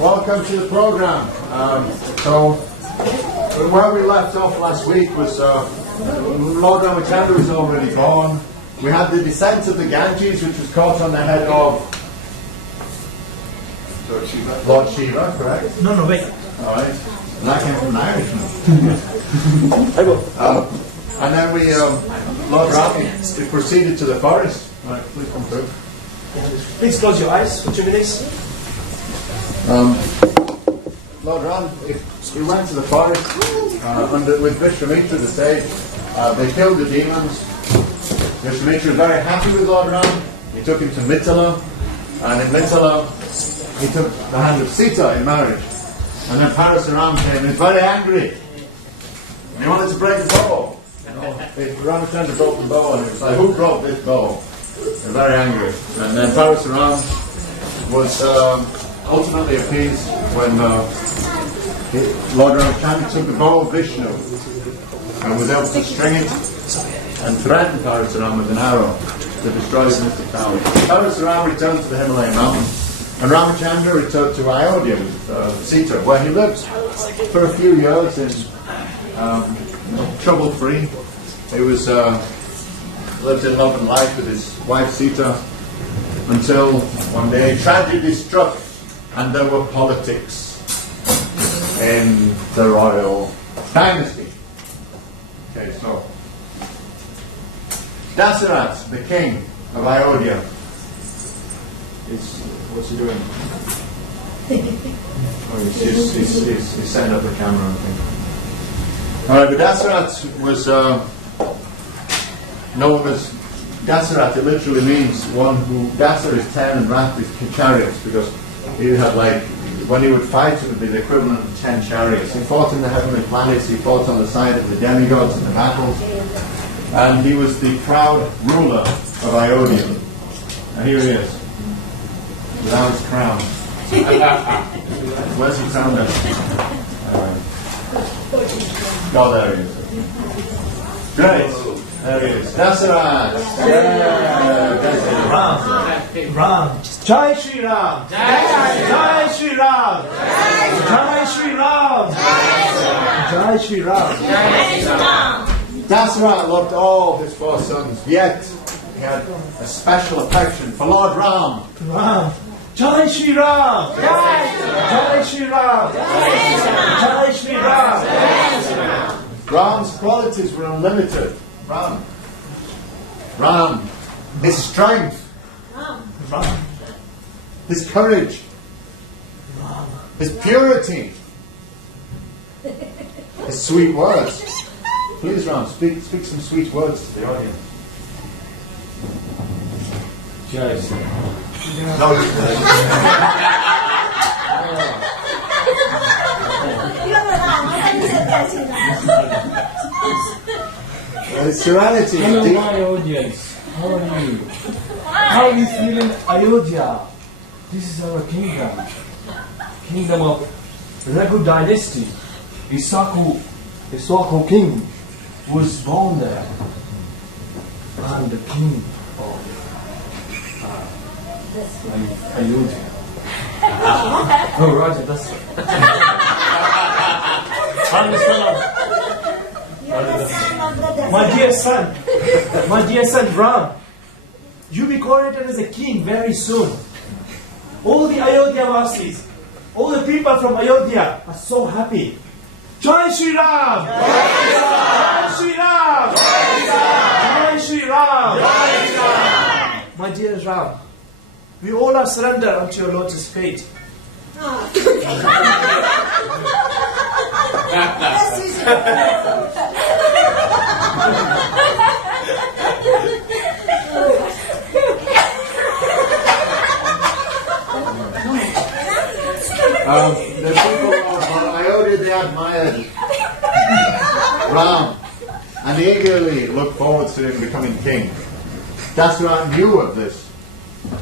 Welcome to the program. So, where we left off last week was Lord Ramayana was already born. We had the descent of the Ganges, which was caught on the head of Lord Shiva, correct? No, wait. All right. And that came from an Irishman. And then we, Lord Ram, we proceeded to the forest. All right, please come through. Please close your eyes for 2 minutes. Lord Ram, we went to the forest with Vishwamitra the sage. They killed the demons. Vishwamitra was very happy with Lord Ram. He took him to Mithila, and in Mithila he took the hand of Sita in marriage. And then Parasuram came and he was very angry. And he wanted to break the bow. Ramachandra broke the bow and he was like, who broke this bow? He was very angry. And then Parasuram was ultimately appeased when Lord Ramachandra took the bow of Vishnu and was able to string it and threaten Parasuram with an arrow to destroy the mystic tower. Parasuram returned to the Himalayan mountains. And Ramachandra returned to Ionia with Sita, where he lived for a few years in trouble-free. He was lived in love and life with his wife Sita until one day tragedy struck, and there were politics in the royal dynasty. Okay, so Dasarath, the king of Ionia, what's he doing? He's setting up the camera and things. Alright, but Dasarath was known as Dasarath. It literally means one who, Dasa is 10 and Rath is chariots, because he had when he would fight, it would be the equivalent of 10 chariots. He fought in the heavenly planets, he fought on the side of the demigods in the battles, and he was the proud ruler of Ionia. And here he is. Without his crown. Where's his crown then? Oh, there he is. Great. There he is. Dasarath. Ram. Jai Shri Ram. Jai Shri Ram. Jai Shri Ram. Jai Shri Ram. Dasarath loved all his 4 sons, yet he had a special affection for Lord Ram. Ram. Jai Shri Ram. Jai Shri Ram. Jai Shri Ram. Ram's qualities were unlimited. Ram. His strength. His courage. His purity. His sweet words. Please, Ram, speak some sweet words to the audience. Jai Shri Ram. No, serenity. Hello, my audience. How are you? How are you feeling, Ayodhya? This is our kingdom. Kingdom of Raghu dynasty. Iswaku king was born there. I'm the king of Ayodhya. Oh, Roger, that's it. My dear son Ram, you'll be coronated as a king very soon. All the Ayodhya Vasis, all the people from Ayodhya are so happy. Jai Shri Ram! Jai Shri Ram! Jai Shri Ram! My dear Ram, we all are surrendered unto your lotus feet. The people of Ionia, they admired Ram and eagerly looked forward to him becoming king. Dasarath knew of this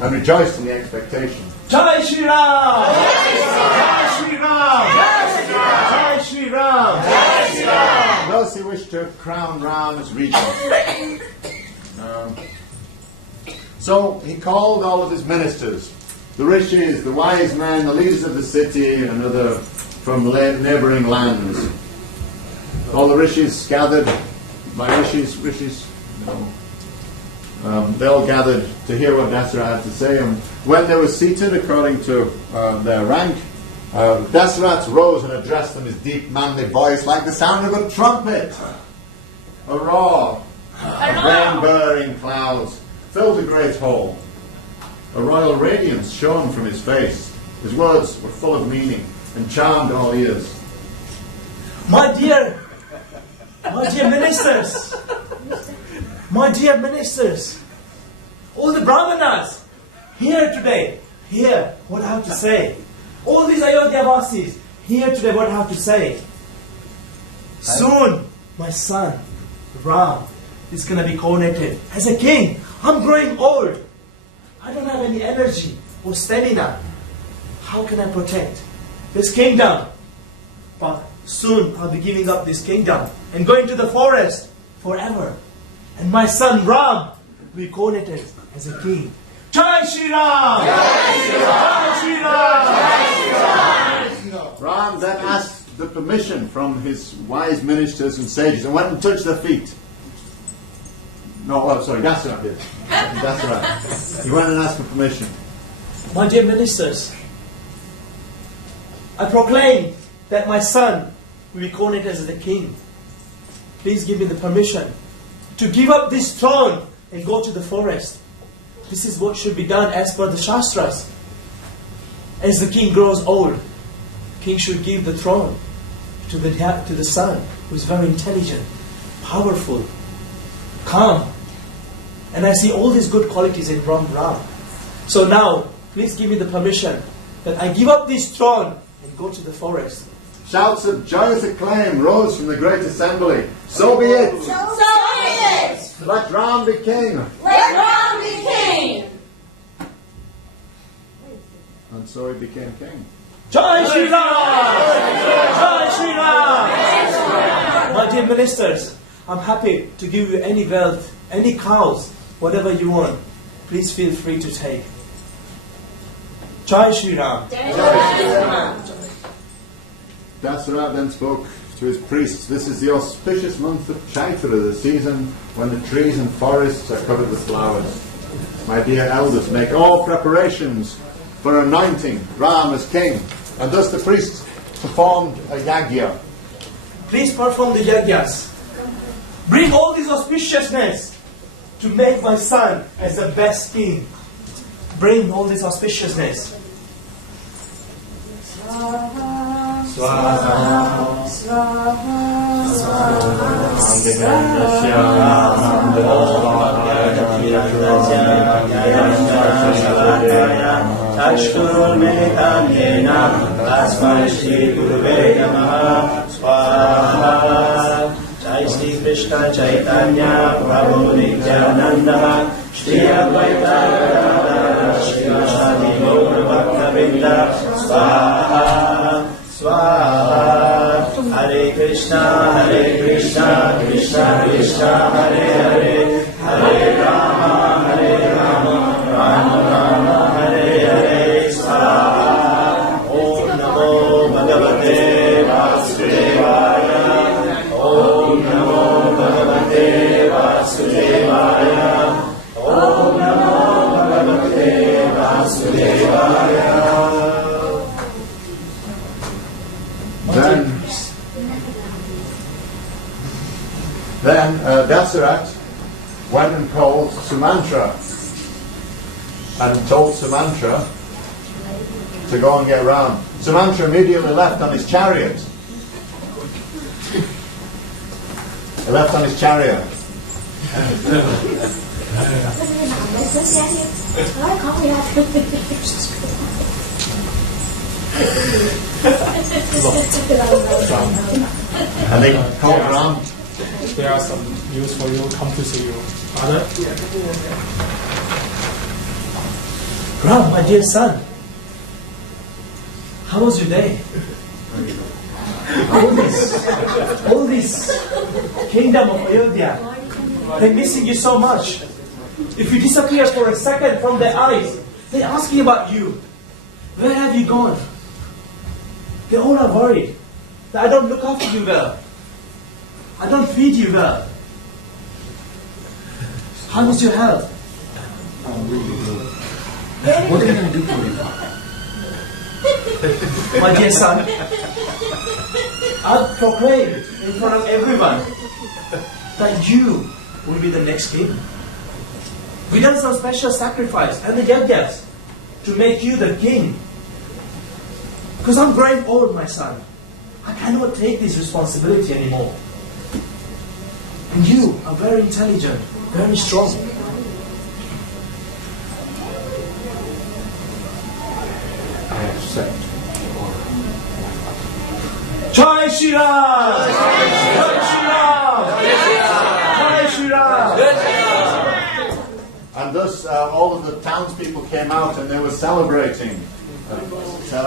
and rejoiced in the expectation. Jai Shri Ram! Jai Shri Ram! Jai Shri Ram! Jai Shri Ram! Thus he wished to crown Ram as regent. So he called all of his ministers, the Rishis, the wise men, the leaders of the city, and other from neighbouring lands. All the Rishis gathered, they all gathered to hear what Dasara had to say. And when they were seated according to their rank, Dasarath rose and addressed them in his deep manly voice like the sound of a trumpet. A roar of rain-bearing clouds filled the great hall. A royal radiance shone from his face. His words were full of meaning and charmed all ears. My dear ministers, my dear ministers, all the Brahmanas here today, hear what I have to say. All these Ayodhya Vasis, hear today what I have to say. Soon, my son, Ram, is going to be coronated as a king. I'm growing old. I don't have any energy or stamina. How can I protect this kingdom? But soon I'll be giving up this kingdom and going to the forest forever. And my son Ram will be coronated as a king. Jai Shri Ram! Jai Shri Ram! Jai Shri Ram! Jai Shri Ram! Ram then asked the permission from his wise ministers and sages and went and touched their feet. Dasarath did. Dasarath. He went and asked for permission. My dear ministers, I proclaim that my son will be coronated as the king. Please give me the permission to give up this throne and go to the forest. This is what should be done as per the Shastras. As the king grows old, the king should give the throne to the son, who is very intelligent, powerful, calm. And I see all these good qualities in Ram. So now, please give me the permission that I give up this throne and go to the forest. Shouts of joyous acclaim rose from the great assembly. So be it! So be it! Let Ram be king! Let Ram be king! And so he became king. Jai Shri Ram! Jai Shri Ram! My dear ministers, I'm happy to give you any wealth, any cows, whatever you want. Please feel free to take. Jai Shri Ram! Jai Shri Ram! Dasarath then spoke to his priests. This is the auspicious month of Chaitra, the season when the trees and forests are covered with flowers. My dear elders, make all preparations for anointing Ram as king. And thus the priests performed a yagya. Please perform the yagyas. Bring all this auspiciousness to make my son as the best king. Bring all this auspiciousness. Swaha, Swaha, Jai Shri Krishna Chaitanya Prabhu Nityananda Shri Advaita Gadadhara Shri Vashadi Gaura Bhakta Vrinda Swaha Swaha Hare Krishna Krishna Krishna Hare Hare Hare Rama Rama Rama Hare Hare Swaha Om Namo Bhagavate Vasudevaya Om Namo Bhagavate Vasudevaya Om Namo Bhagavate Vasudevaya. Then Dasarath went and called Sumantra and told Sumantra to go and get Ram. Sumantra immediately left on his chariot. He left on his chariot. And they called Ram. There are some news for you. Come to see you. Father? Ram, my dear son, how was your day? All this kingdom of Ayodhya, they're missing you so much. If you disappear for a second from their eyes, they're asking about you. Where have you gone? They all are worried that I don't look after you well. I don't feed you well. How is your health? What can I do for you? My dear son, I'll proclaim in front of everyone that you will be the next king. We done some special sacrifice and the yajnas to make you the king. Because I'm growing old, my son. I cannot take this responsibility anymore. And you are very intelligent, very strong. I accept. Jai Shri Ram! Jai Shri Ram! Jai Shri Ram! And thus all of the townspeople came out and they were celebrating. And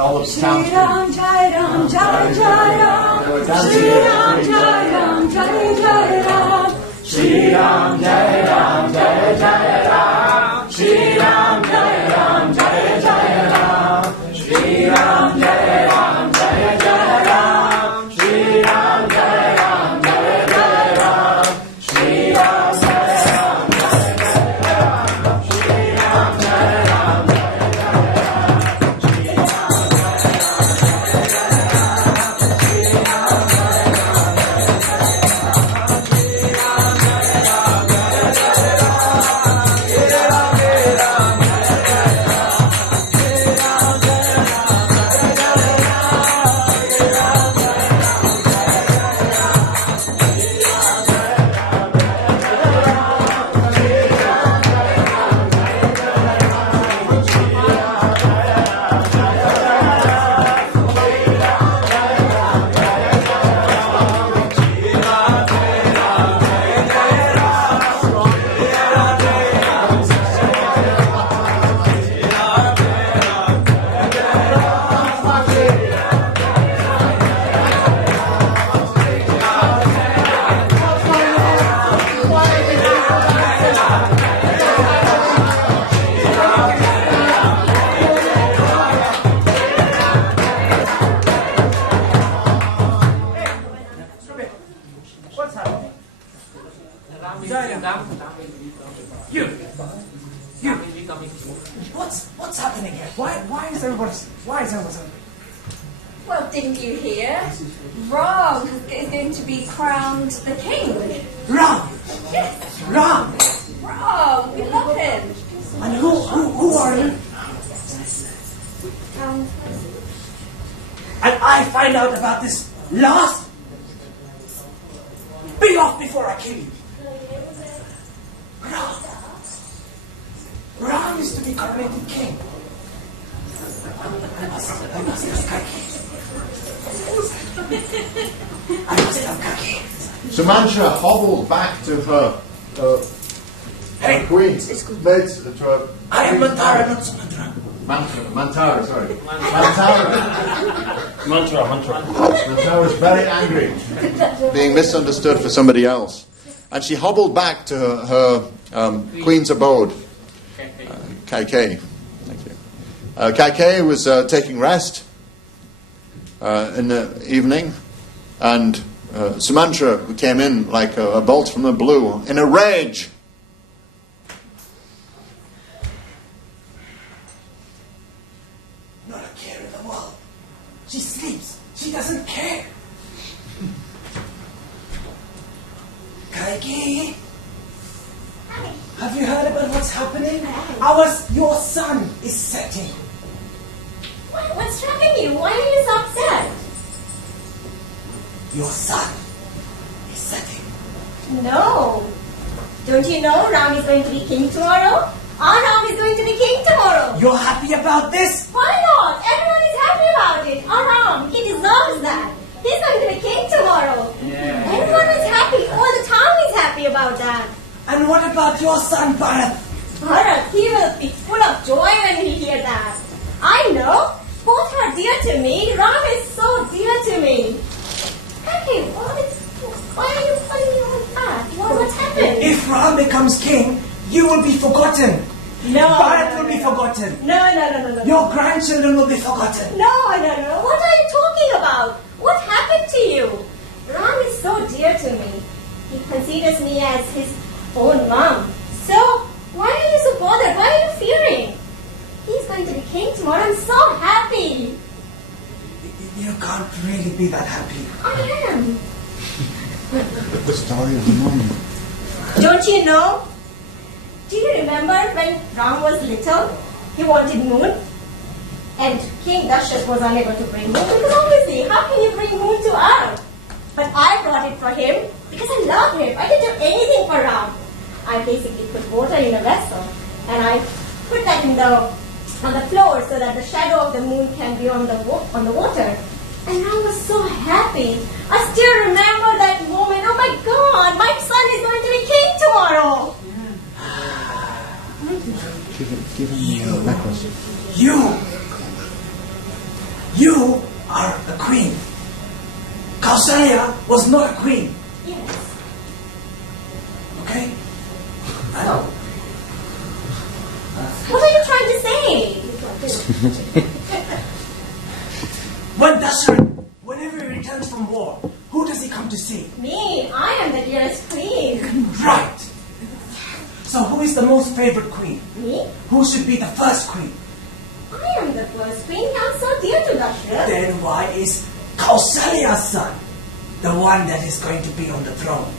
all of the townspeople. Jai Ram, Jai Jai Ram. They were dancing. Shri Ram, Jai Ram, Jai Jai Ram. Shri Ram, Jai Ram, Jai Jai Ram. Shri Ram, Jai Ram, Jai Jai Ram. Shri Ram, Jai Ram, Jai Jai Ram. Shri Ram, Jai Ram, Jai Jai Ram. Shri Ram, Jai Ram, Jai Jai Ram. Shri Ram, Jai Ram, Jai Jai What's happening? You. What's happening here? Why is everybody? Well, didn't you hear? Ram is going to be crowned the king. Ram! Yes, Ram! Ram, we love him. And who are you? And I find out about this last. Be off before I kill you. Ram is to be coronated king. I must have kaki. Sumantra hobbled back to her queen. I am Mantara, not Sumatra. Mantara, sorry. Mantara was very angry, being misunderstood for somebody else. And she hobbled back to her queen's abode. Kaikeyi. Thank you. Kaikeyi was taking rest in the evening, and Sumantra came in like a bolt from the blue, in a rage. Not a care in the world. She sleeps. She doesn't care. Kaikeyi, have you heard about what's happening? Your sun is setting. What's troubling you? Why are you so upset? Your sun is setting. No. Don't you know Ram is going to be king tomorrow? Our Ram is going to be king tomorrow. You're happy about this? Why not? Everyone is happy about it. Our Ram, he deserves that. He's going to be king tomorrow. Yeah. Everyone is happy. All the town is happy about that. And what about your son, Bharat? Bharat, he will be full of joy when he hears that. I know. Both are dear to me. Ram is so dear to me. Hey, why are you calling me like that? What's happened? If Ram becomes king, you will be forgotten. No. Your grandchildren will be forgotten. No. What are you talking about? What happened to you? Ram is so dear to me. He considers me as his own mom. So, why are you so bothered? Why are you fearing? He's going to be king tomorrow. I'm so happy. You can't really be that happy. I am. The story of the moment. Don't you know? Do you remember when Ram was little? He wanted moon. And King Dasharatha was unable to bring moon. Because obviously, how can you bring moon to Earth? But I brought it for him because I love him. I can do anything for Ram. I basically put water in a vessel. And I put that on the floor so that the shadow of the moon can be on the water. And I was so happy. I still remember that moment. Oh my God, my son is going to be king tomorrow. Give him the necklace. You are a queen. Kausalya was not a queen. Yes. Okay? So, what are you trying to say? When Dasharatha, whenever he returns from war, who does he come to see? Me, I am the dearest queen. Right. So who is the most favorite queen? Me? Who should be the first queen? I am the first queen. I'm so dear to Dasharatha. Then why is Kausalya's son the one that is going to be on the throne?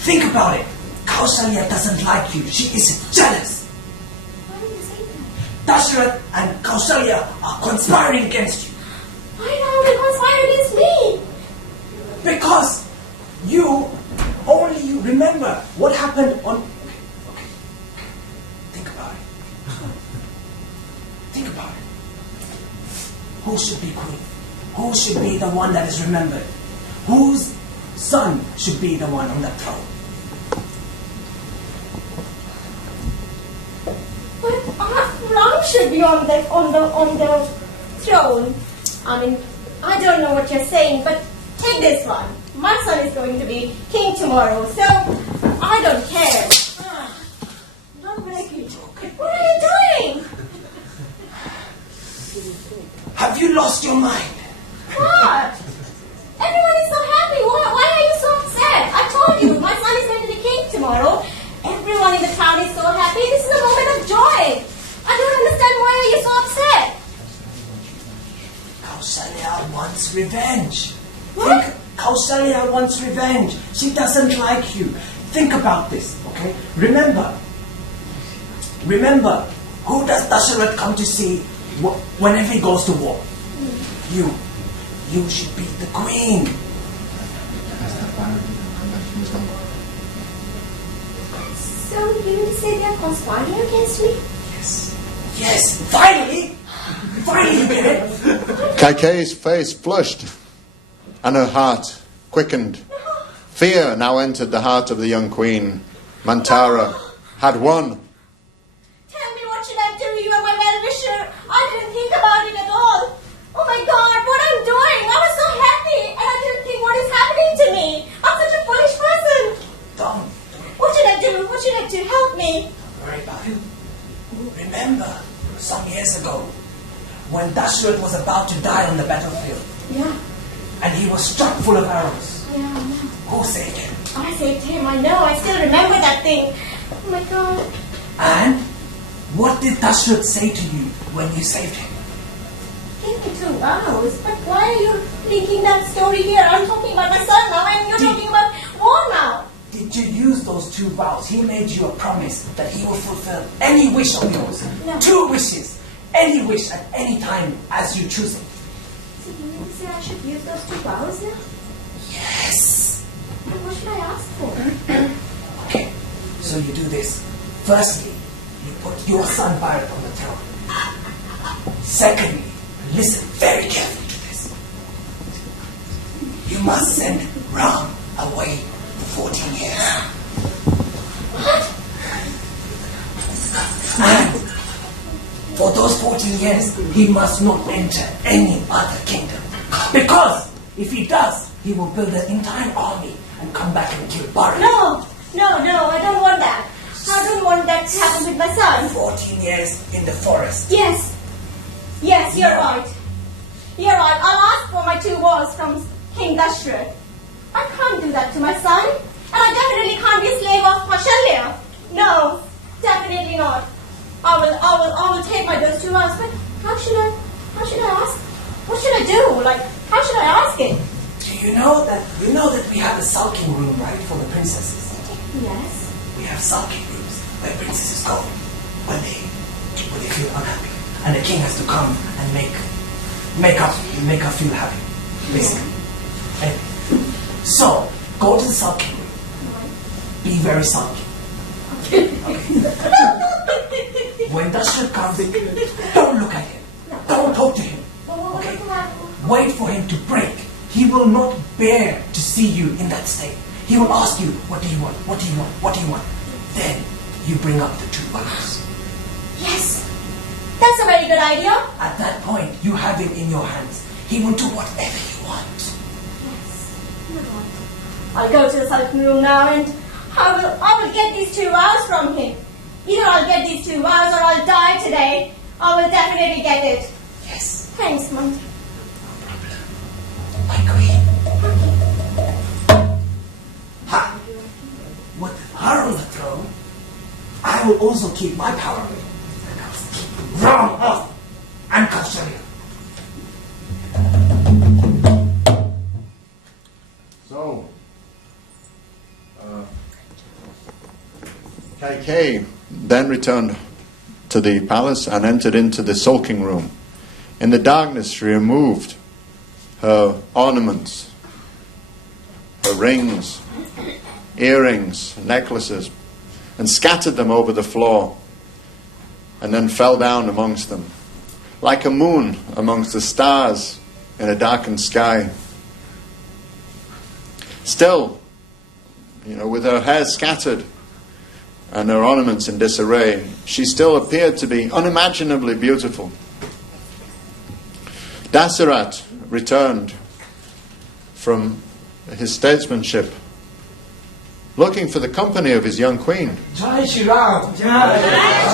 Think about it. Kausalya doesn't like you. She is jealous. Why do you say that? Dasharatha and Kausalya are conspiring against you. Why are they conspiring against me? Because you remember what happened on... Okay. Think about it. Think about it. Who should be queen? Who should be the one that is remembered? Whose son should be the one on the throne? But Ram should be on the throne. I mean, I don't know what you're saying, but take this one. My son is going to be king tomorrow, so I don't care. Don't break it. What are you doing? Have you lost your mind? What? Everyone is so happy. Why are you so upset? I told you, my son is going to be king tomorrow. Everyone in the town is so happy. This is a moment of joy. I don't understand why are you so upset. Kausalya wants revenge. What? Kausalya wants revenge. She doesn't like you. Think about this, okay? Remember, who does Dasharatha come to see whenever he goes to war? You. You should be the queen. So you mean to say they are conspiring against me? Yes, finally you get it. Kaikeyi's face flushed, and her heart quickened. Fear now entered the heart of the young queen. Mantara had won. Tell me, what should I do? You are my well-wisher. I didn't think about it at all. Oh my God, what I'm doing? I was so happy, and I didn't think what is happening to me. I'm such a foolish person. Don't What should I do? What should I do? Help me. worry about it. Remember, some years ago, when Dasharatha was about to die on the battlefield, Yeah. and he was struck full of arrows, Yeah, I know. who saved him? I saved him. I know. I still remember that thing. Oh my God. And what did Dasharatha say to you when you saved him? Give me 2 hours. But why are you linking that story here? I'm talking about my son now, and you're talking about war now. Did you use those 2 vows? He made you a promise that he will fulfill any wish of yours. No. 2 wishes. Any wish at any time as you choose it. So you mean to say I should use those 2 vows now? Yes. And what should I ask for? Okay. So you do this. Firstly, you put your son Bharat on the throne. Secondly, listen very carefully to this. You must send Ram away for 14 years. What? And for those 14 years, he must not enter any other kingdom. Because if he does, he will build an entire army and come back and kill Bharat. No, I don't want that. I don't want that to happen with my son. 14 years in the forest. Yes. Yes, you're right. You're right. I'll ask for my 2 wars from King Dashrath. I can't do that to my son. And I definitely can't be a slave of Pashalya. No, definitely not. I will take my those 2 wars, but how should I ask? What should I do? Like, how should I ask it? Do you know that we have a sulking room, right, for the princesses? Yes. We have sulking rooms where princesses go when they feel unhappy, and the king has to come and make her feel happy, basically. Okay? So go to the sulking room. Be very sulky. Okay. When Dashrath comes, don't look at him. Don't talk to him. Okay? Wait for him to break. He will not bear to see you in that state. He will ask you, what do you want? What do you want? What do you want? Then you bring up the 2 vows. Yes. That's a very good idea. At that point, you have him in your hands. He will do whatever you want. Yes. I'll go to the sulking room now and I will get these 2 vows from him. Either I'll get these 2 vows or I'll die today. I will definitely get it. Yes. Thanks, Mom. My queen. Ha! With her on the throne, I will also keep my power. And I'll keep Ram off and Kausalya. So, Kaikeyi then returned to the palace and entered into the sulking room. In the darkness, she removed her ornaments, her rings, earrings, necklaces, and scattered them over the floor, and then fell down amongst them, like a moon amongst the stars in a darkened sky. Still, with her hair scattered and her ornaments in disarray, she still appeared to be unimaginably beautiful. Dashrath returned from his statesmanship, looking for the company of his young queen. Jai Shri Ram! Jai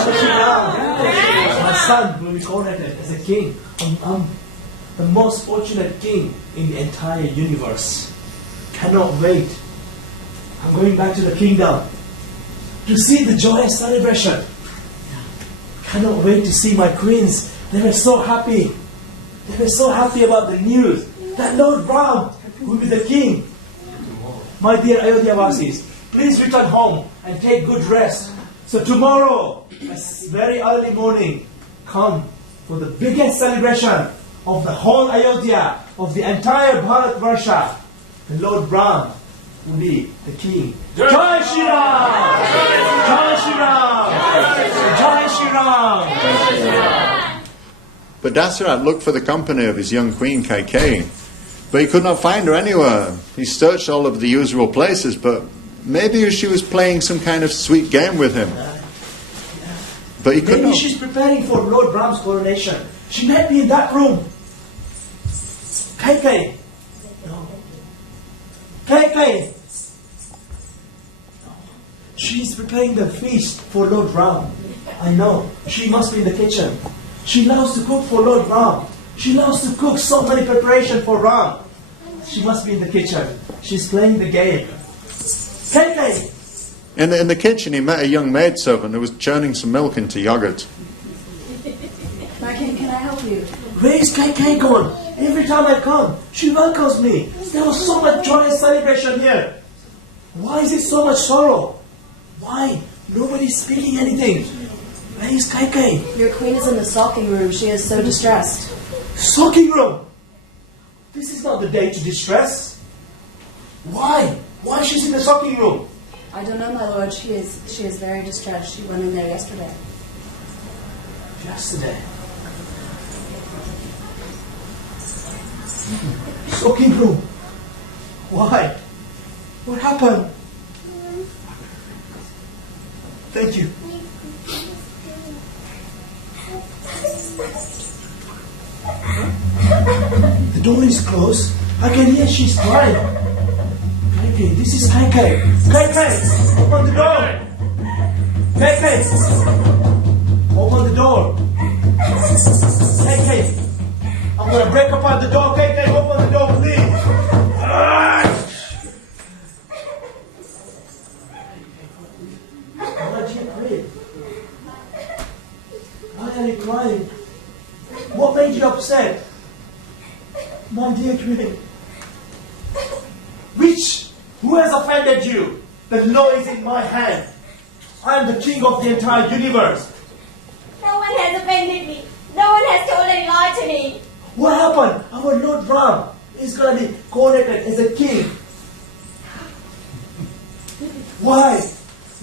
Shri Ram! My son will be coronated as a king. I'm the most fortunate king in the entire universe. Cannot wait. I'm going back to the kingdom to see the joyous celebration. Cannot wait to see my queens. They were so happy. They were so happy about the news that Lord Ram will be the king. My dear Ayodhya Vasis, please return home and take good rest. So tomorrow, very early morning, come for the biggest celebration of the whole Ayodhya, of the entire Bharatvarsha. The Lord Ram will be the king. Jai Shri Ram! Jai Shri Ram! Jai Shri Ram! But Dashrath looked for the company of his young queen Kaikeyi, but he could not find her anywhere. He searched all of the usual places, but maybe she was playing some kind of sweet game with him. But he could Maybe not. she's preparing for Lord Ram's coronation. She met me in that room. Kaikeyi. No. Kaikeyi. No. She's preparing the feast for Lord Ram. I know. She must be in the kitchen. She loves to cook for Lord Ram. She loves to cook so many preparations for Ram. She must be in the kitchen. She's playing the game. Kaikeyi. In the kitchen, he met a young maidservant who was churning some milk into yogurt. My king, can I help you? Where's Kaikeyi gone? Every time I come, she welcomes me. There was so much joyous celebration here. Why is it so much sorrow? Why? Nobody's speaking anything. Where is Kaikeyi? Your queen is in the sulking room. She is so distressed. Sulking room? This is not the day to distress. Why? Why she's in the sulking room? I don't know, my lord. She is very distressed. She went in there yesterday. Yesterday. Sulking room. Why? What happened? Thank you. The door is closed. I can hear she's crying. Kaikeyi, this is Kaikeyi. Kaikeyi, open the door. KK! Open the door. KK! I'm gonna break apart the door. KK, open the door, please. Why are you crying? Why are you crying? What made you upset? My dear Queen. Who has offended you? The law is in my hand. I am the king of the entire universe. No one has offended me. No one has told any lie to me. What happened? Our Lord Ram is going to be coronated as a king. Why?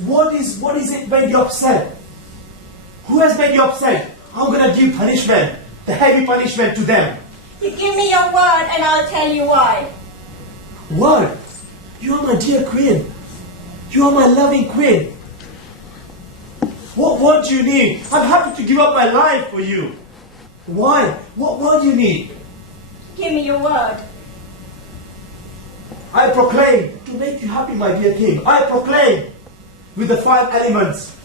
What is it made you upset? Who has made you upset? I'm going to give punishment, the heavy punishment to them. You give me your word and I'll tell you why. What? You are my dear queen. You are my loving queen. What do you need? I'm happy to give up my life for you. Why? What do you need? Give me your word. I proclaim to make you happy, my dear king. I proclaim with the 5 elements.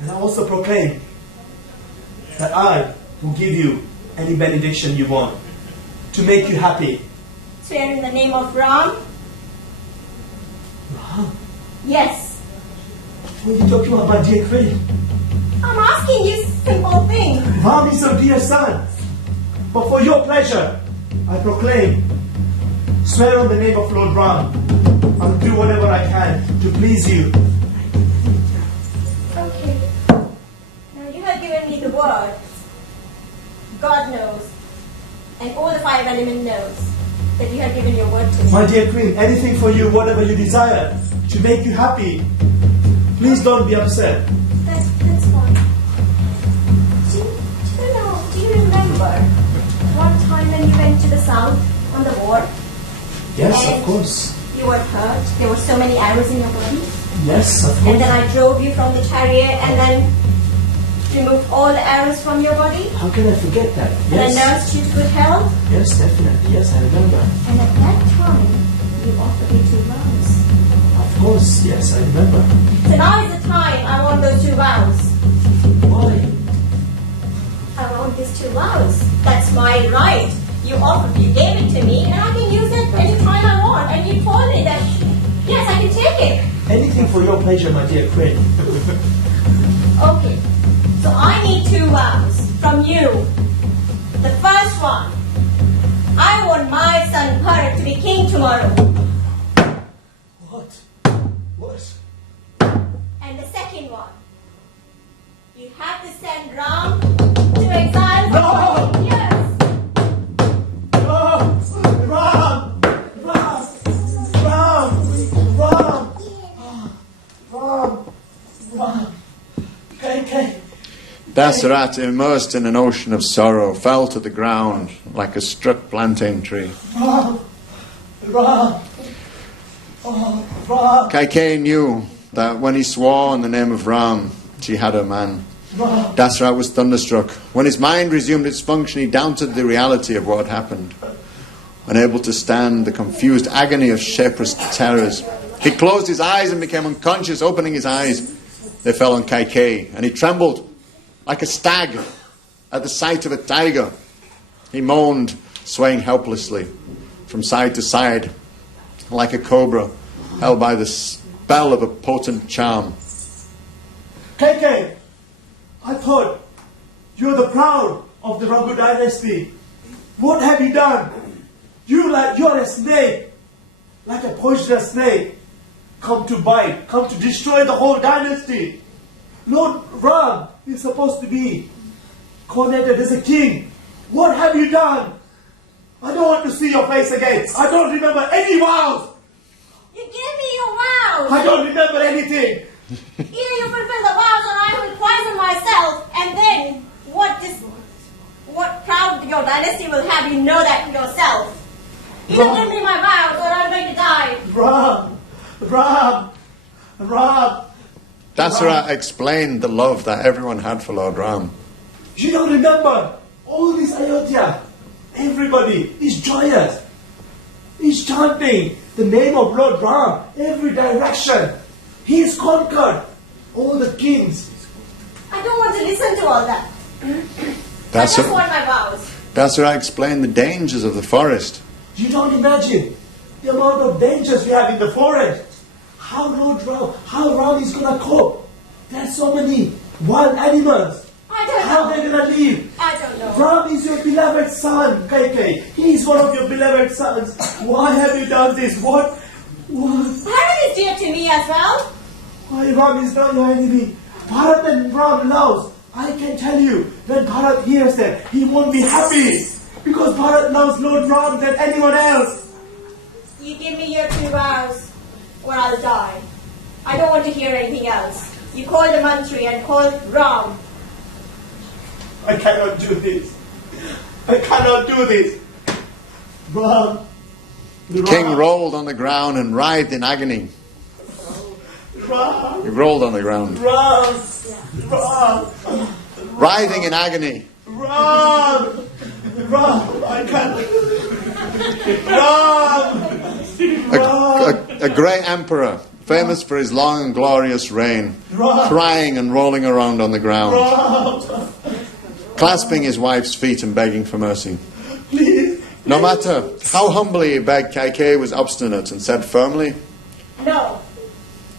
And I also proclaim that I will give you any benediction you want to make you happy. Swear in the name of Ram. Ram? Yes. What are you talking about, my dear queen? I'm asking you simple things. Ram is your dear son. But for your pleasure, I proclaim, swear on the name of Lord Ram. I'll do whatever I can to please you. Okay. Now you have given me the word. God knows. And all the 5 elements knows that you have given your word to me. My dear queen, anything for you, whatever you desire, to make you happy. Please don't be upset. That's fine. Do you remember one time when you went to the south on the war? Yes, And of course. You were hurt. There were so many arrows in your body. Yes, of And course. then I drove you from the chariot and then removed all the arrows from your body. How can I forget that? And I Yes. nursed you to good health. Yes, definitely. Yes, I remember. And at that time, you offered me 2 vows. Of course, yes, I remember. So now is the time I want those 2 vows. Why? I want these 2 vows. That's my right. You gave it to me, and I can use it anytime I want. And you told me that, yes, I can take it. Anything for your pleasure, my dear queen. Okay. So I need 2 vows from you. The first one, I want my son Bharat to be king tomorrow. What? What? And the second one, you have to send Ram to exile for No! 20 years. No! Ram! Ram! Ram! Ram! Ram! Ram! KK! Dasarat, immersed in an ocean of sorrow, fell to the ground like a struck plantain tree. Ram! Ram! Oh, Ram! Kaikeyi knew that when he swore in the name of Ram, she had her man. Ram! Dasarat was thunderstruck. When his mind resumed its function, he doubted the reality of what had happened. Unable to stand the confused agony of Kshetra's terrors, he closed his eyes and became unconscious. Opening his eyes, they fell on Kaikeyi, and he trembled like a stag at the sight of a tiger. He moaned, swaying helplessly from side to side, like a cobra held by the spell of a potent charm. KK, I thought you're the crown of the Raghu dynasty. What have you done? You're a snake, like a poisonous snake, come to bite, come to destroy the whole dynasty. Lord Ram is supposed to be coronated as a king. What have you done? I don't want to see your face again. I don't remember any vows. You gave me your vows. I don't remember anything. Either you fulfill the vows or I will poison myself. And then what crown your dynasty will have, you know that yourself. Either give me my vows or I'm going to die. Ram. Dasarat explained the love that everyone had for Lord Ram. You don't remember all this Ayodhya. Everybody is joyous. He's chanting the name of Lord Ram every direction. He has conquered all the kings don't want to listen to all that. I just want my vows. That's where I explained the dangers of the forest. You don't imagine the amount of dangers we have in the forest. How Ram is gonna cope? There's so many wild animals. I don't know. How they're gonna live? I don't know. Ram is your beloved son, Kai. He is one of your beloved sons. Why have you done this? What? Bharat is dear to me as well. Why Ram is not your enemy? Bharat and Ram loves. I can tell you, when Bharat hears that, he won't be happy. Because Bharat loves Lord Ram than anyone else. You give me your 2 vows, or I'll die. I don't want to hear anything else. You call the mantri and call Ram. I cannot do this. I cannot do this. Ram. The king rolled on the ground and writhed in agony. Ram. He rolled on the ground, Ram. Ram. writhing in agony. Ram. Ram. I can't. Ram. A great emperor, famous for his long and glorious reign, crying and rolling around on the ground, clasping his wife's feet and begging for mercy. Please. No matter how humbly he begged, Kai was obstinate and said firmly, No.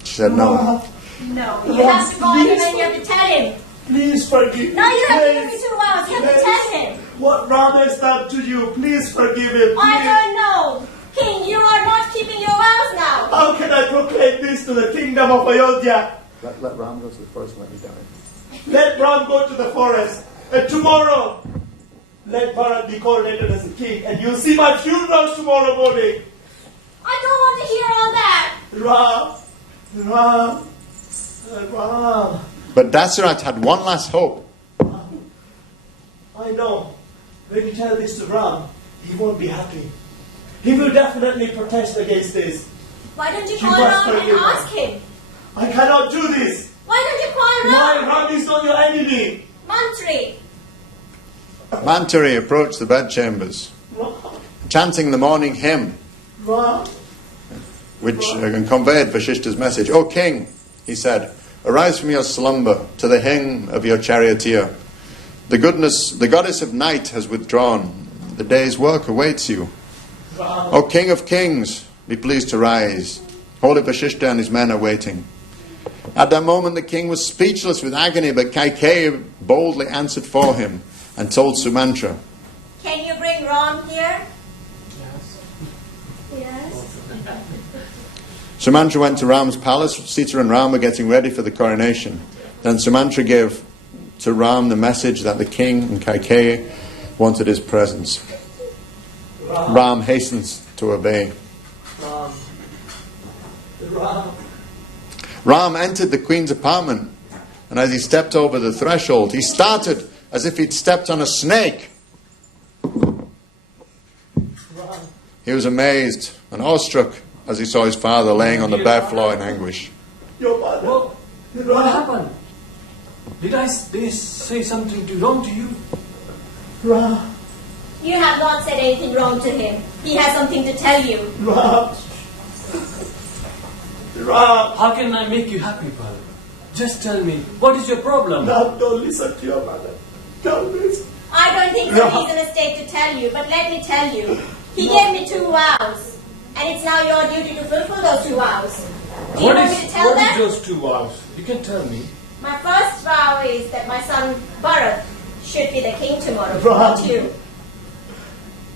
she said no. No. You have to call him and you have to tell him. Please forgive. No, you have to give me 2 vows. You have to tell him. What Ram has done to you, please forgive him. I Please. don't know. King, you are not keeping your vows now. How can I proclaim this to the kingdom of Ayodhya? Let Ram go to the forest and let me die. Let Ram go to the forest. And tomorrow, let Bharat be coronated as a king. And you'll see my funeral tomorrow morning. I don't want to hear all that. Ram. But Dasarath had one last hope. I know. When you tell this to Ram, he won't be happy. He will definitely protest against this. Why don't you You call must Ram and forgive ask him? I cannot do this. Why don't you call Why? Ram? Ram is not your enemy. Mantri. Mantri approached the bedchambers, chanting the morning hymn, Ram. which conveyed Vashishta's message. O king, he said, arise from your slumber to the hymn of your charioteer. The goddess of night has withdrawn. The day's work awaits you. O king of kings, be pleased to rise. Holy Vashishta and his men are waiting. At that moment the king was speechless with agony, but Kaikeyi boldly answered for him and told Sumantra, Can you bring Ram here? Yes. Yes. Sumantra went to Ram's palace. Sita and Ram were getting ready for the coronation. Then Sumantra gave to Ram the message that the king and Kaikeyi wanted his presence. Ram hastens to obey. Ram entered the queen's apartment, and as he stepped over the threshold, he started as if he'd stepped on a snake. He was amazed and awestruck as he saw his father laying on the bare floor in anguish. Your father. What happened? Did I say something wrong to you? Ram. You have not said anything wrong to him. He has something to tell you. Ram. How can I make you happy, brother? Just tell me, what is your problem? Now don't listen to your mother. Don't listen. I don't think so he's in a state to tell you, but let me tell you. He gave me 2 vows, and it's now your duty to fulfill those 2 vows. Do you want me to tell What them? is those 2 vows? You can tell me. My first vow is that my son Bharat should be the king tomorrow, Right. not you.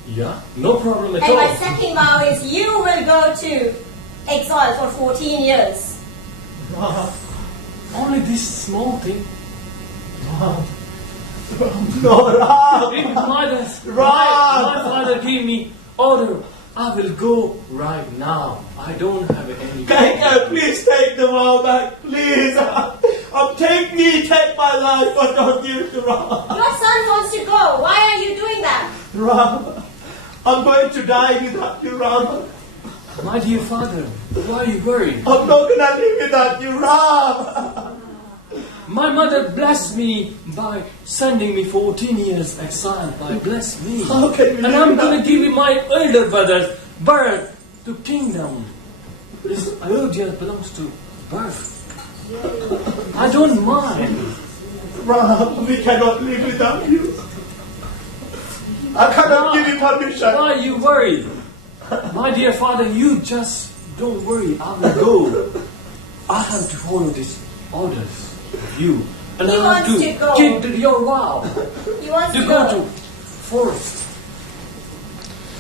Yeah, no problem at And all. my second vow is you will go to exile for 14 years. Only this small thing. No, Ram. My Ram. father gave me order. I will go right now. I don't have any. Kaikeyi, please take the vow back, please. Take my life, but don't give it to Ram. Your son wants to go. Why are you doing that? Ram, I'm going to die without you, Ram. My dear father, why are you worried? I'm not going to live without you, Ram. My mother blessed me by sending me 14 years exile. By bless me. How can you And live I'm without- going to give you my elder brother, birth to kingdom. This Ayodhya belongs to birth. I don't mind. Ram, we cannot live without you. I cannot give you permission. Why are you worried? My dear father, you just don't worry. I will go. I have to follow these orders of you. And He I have wants to go. keep your vow He wants to to go to go. forest.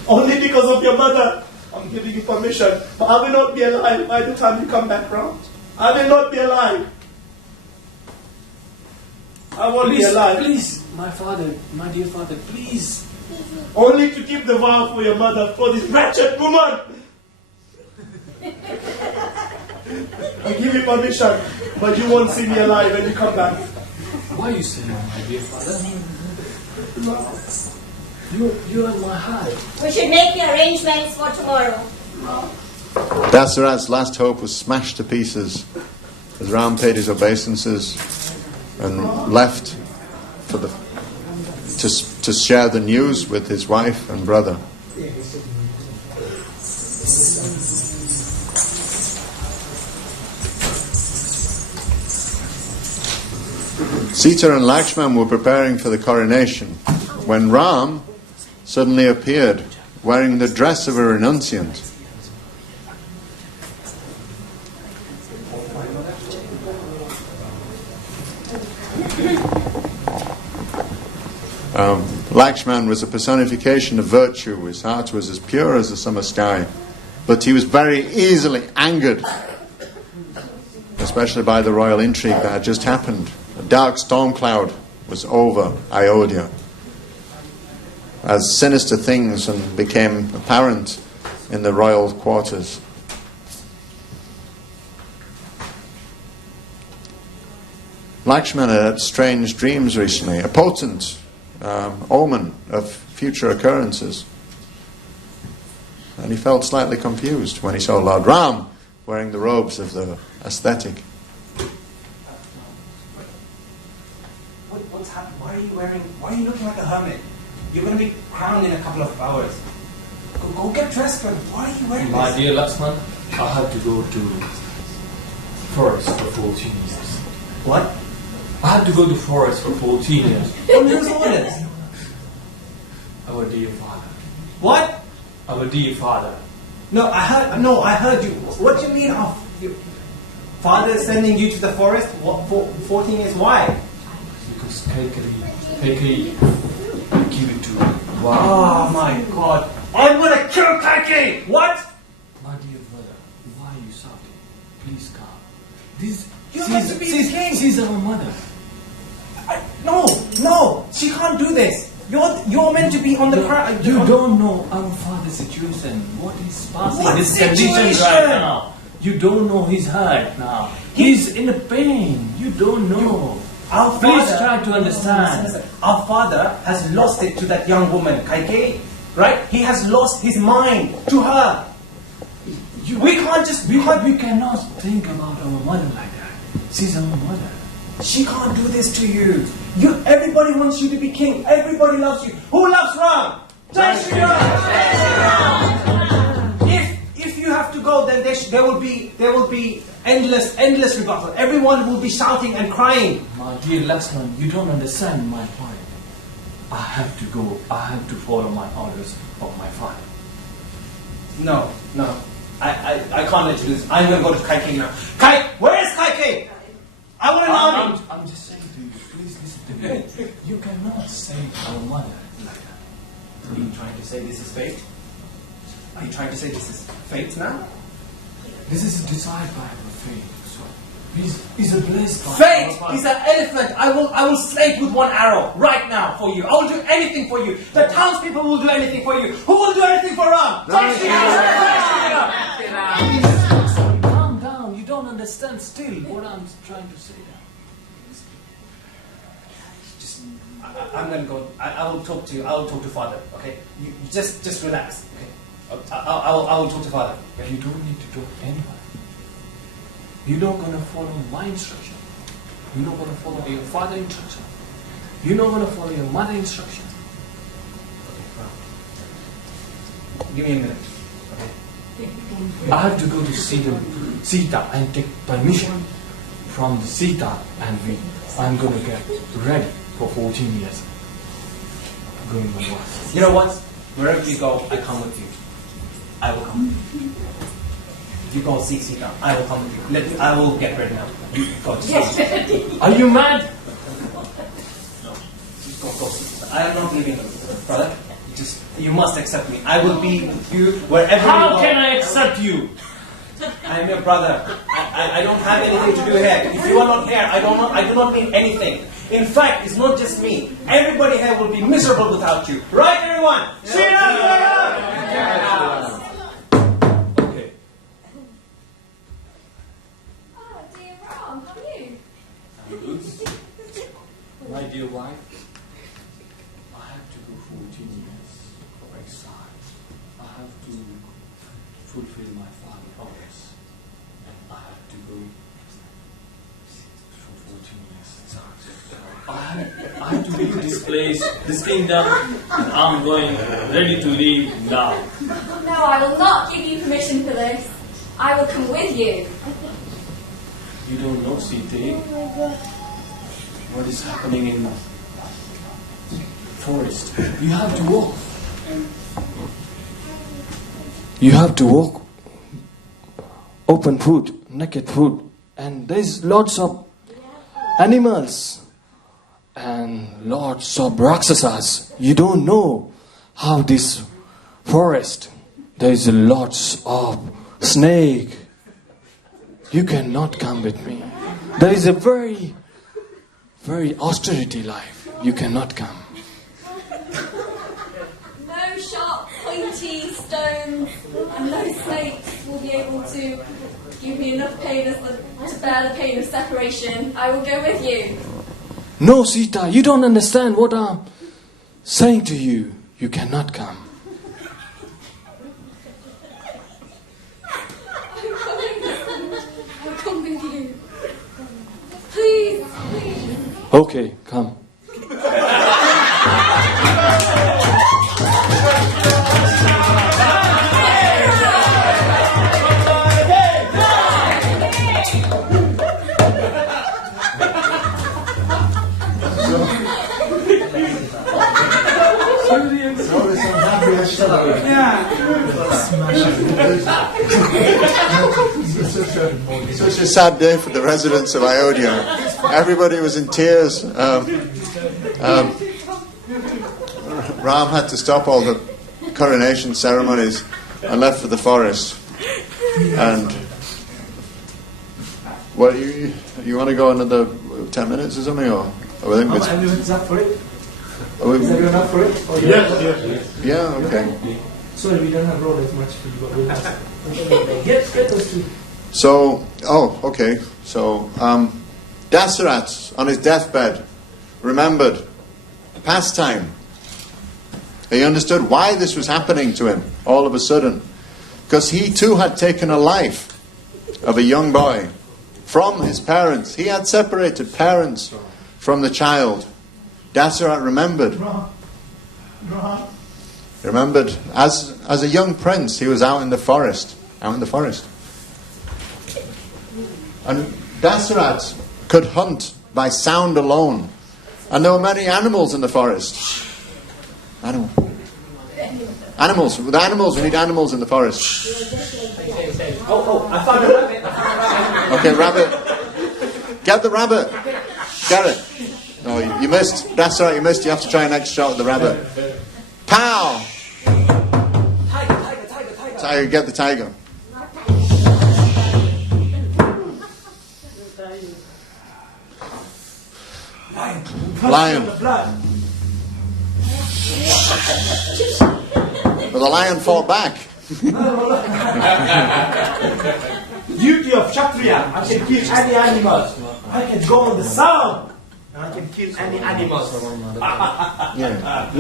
Only because of your mother, I'm giving you permission. But I will not be alive by the time you come back round. I will not be alive. I won't be alive. Please, my father, my dear father, please. Only to keep the vow for your mother, for this wretched woman. I give you permission, but you won't see me alive when you come back. Why you say that, my dear father? You are my heart. We should make the arrangements for tomorrow. Dasharatha's last hope was smashed to pieces as Ram paid his obeisances and left for to share the news with his wife and brother. Sita and Lakshman were preparing for the coronation when Ram suddenly appeared wearing the dress of a renunciant. Lakshman was a personification of virtue. His heart was as pure as the summer sky. But he was very easily angered, especially by the royal intrigue that had just happened. A dark storm cloud was over Ionia as sinister things became apparent in the royal quarters. Lakshman had strange dreams recently, a potent omen of future occurrences. And he felt slightly confused when he saw Lord Ram wearing the robes of the ascetic. What's happened? Why are you looking like a hermit? You're going to be crowned in a couple of hours. Go get dressed, but why are you wearing this? My dear Lakshman, I have to go to forest for 14 years. What? I have to go to forest for 14 years. From whose orders? Our dear father. What? Our dear father. No, I heard you. What do you mean of your father sending you to the forest for 14 years? Why? Because Kaikeyi give it to Wow. Oh my God! I'm gonna kill Kaikeyi. What? My dear brother, why are you shouting? Please calm. This You have to be the king. She's our mother. No, she can't do this. You're meant to be on the crown. You don't know our father's situation. What is passing? What His condition situation? right now. You don't know his heart now. He's in a pain. You don't know. Our Please father, try to understand. Our father has lost it to that young woman, Kaikeyi. Right? He has lost his mind to her. We cannot think about our mother like that. She's our mother. She can't do this to you. Everybody wants you to be king. Everybody loves you. Who loves Ram? Jai Shri Ram. If you have to go, then there will be endless rebuttal. Everyone will be shouting and crying. My dear Lakshman, you don't understand my point. I have to go. I have to follow my orders of my father. No. I can't let you do this. I'm going to go to Kaikeyi now. Where is Kaikeyi? I want an army. I'm just saying to you, please listen to me. You cannot save our mother like that. Are you trying to say this is fate? Are you trying to say this is fate now? This is decided by our fate. So, he's a blessed by Fate our father. is an elephant. I will slay it with one arrow right now for you. I will do anything for you. The townspeople will do anything for you. Who will do anything for Ram? Jai Shri Ram. Calm down. You don't understand still what I'm trying to say now. I'm going to go. I will talk to you. I will talk to Father. Okay. You just relax. Okay. I will talk to Father. You don't need to talk to anyone. You're not going to follow my instruction. You're not going to follow your father's instruction. You're not going to follow your mother's instruction. Okay. Give me a minute. Okay. I have to go to see Sita and take permission. from Sita and I'm going to get ready for 14 years. Going my wife. You know what? Wherever you go, I come with you. I will come. If you go see Sita, I will come with you. I will get ready now. You go to see. Are you mad? No. Go see Sita. I am not leaving, brother. You must accept me. I will be with you wherever you go. How can I accept you? I am your brother. I don't have anything to do here. If you are not here, I do not mean anything. In fact, it's not just me. Everybody here will be miserable without you. Right, everyone? Okay. Oh, dear Ram, how are you? My dear wife, I have to go 14 years for exile. I have to fulfill my father's promise. And I have to go for 14 years. I have to leave this place, this kingdom, and I'm going ready to leave now. No, I will not give you permission for this. I will come with you. You don't know, Sita, what is happening in the forest. You have to walk. You have to walk. Open food, naked food, and there's lots of animals and lots of rakshasas. You don't know how this forest. There's lots of snake. You cannot come with me. There is a very austerity life. You cannot come. No sharp, pointy stones and no snakes will be able to give me enough pain to bear the pain of separation. I will go with you. No, Sita, you don't understand what I'm saying to you. You cannot come. I'm coming. I'll come with you. Please, please. Okay, come. Such a sad day for the residents of Ionia. Everybody was in tears. Ram had to stop all the coronation ceremonies and left for the forest. And well, you want to go another 10 minutes or something, or I think it's Everyone's up for it? Is everyone up for it? Or yes. Yeah, okay. Sorry, we don't have road as much for you, but we'll have get those two. So, okay. So, Dasarath, on his deathbed, remembered pastime. He understood why this was happening to him all of a sudden. Because he too had taken a life of a young boy from his parents. He had separated parents from the child. Dasarath remembered. Remembered, as a young prince, he was out in the forest. And Dasarath could hunt by sound alone. And there were many animals in the forest. Animals. With animals, we need animals in the forest. I found a rabbit. Okay, rabbit. Get the rabbit. Get it. No, you missed. That's all right, you missed. You have to try an next shot at the rabbit. Pow! Tiger, get the tiger. Lion. But the lion fought back. Beauty of Kshatriya. I can kill any animal. I can go on the sound. And I can kill any animals. Yeah.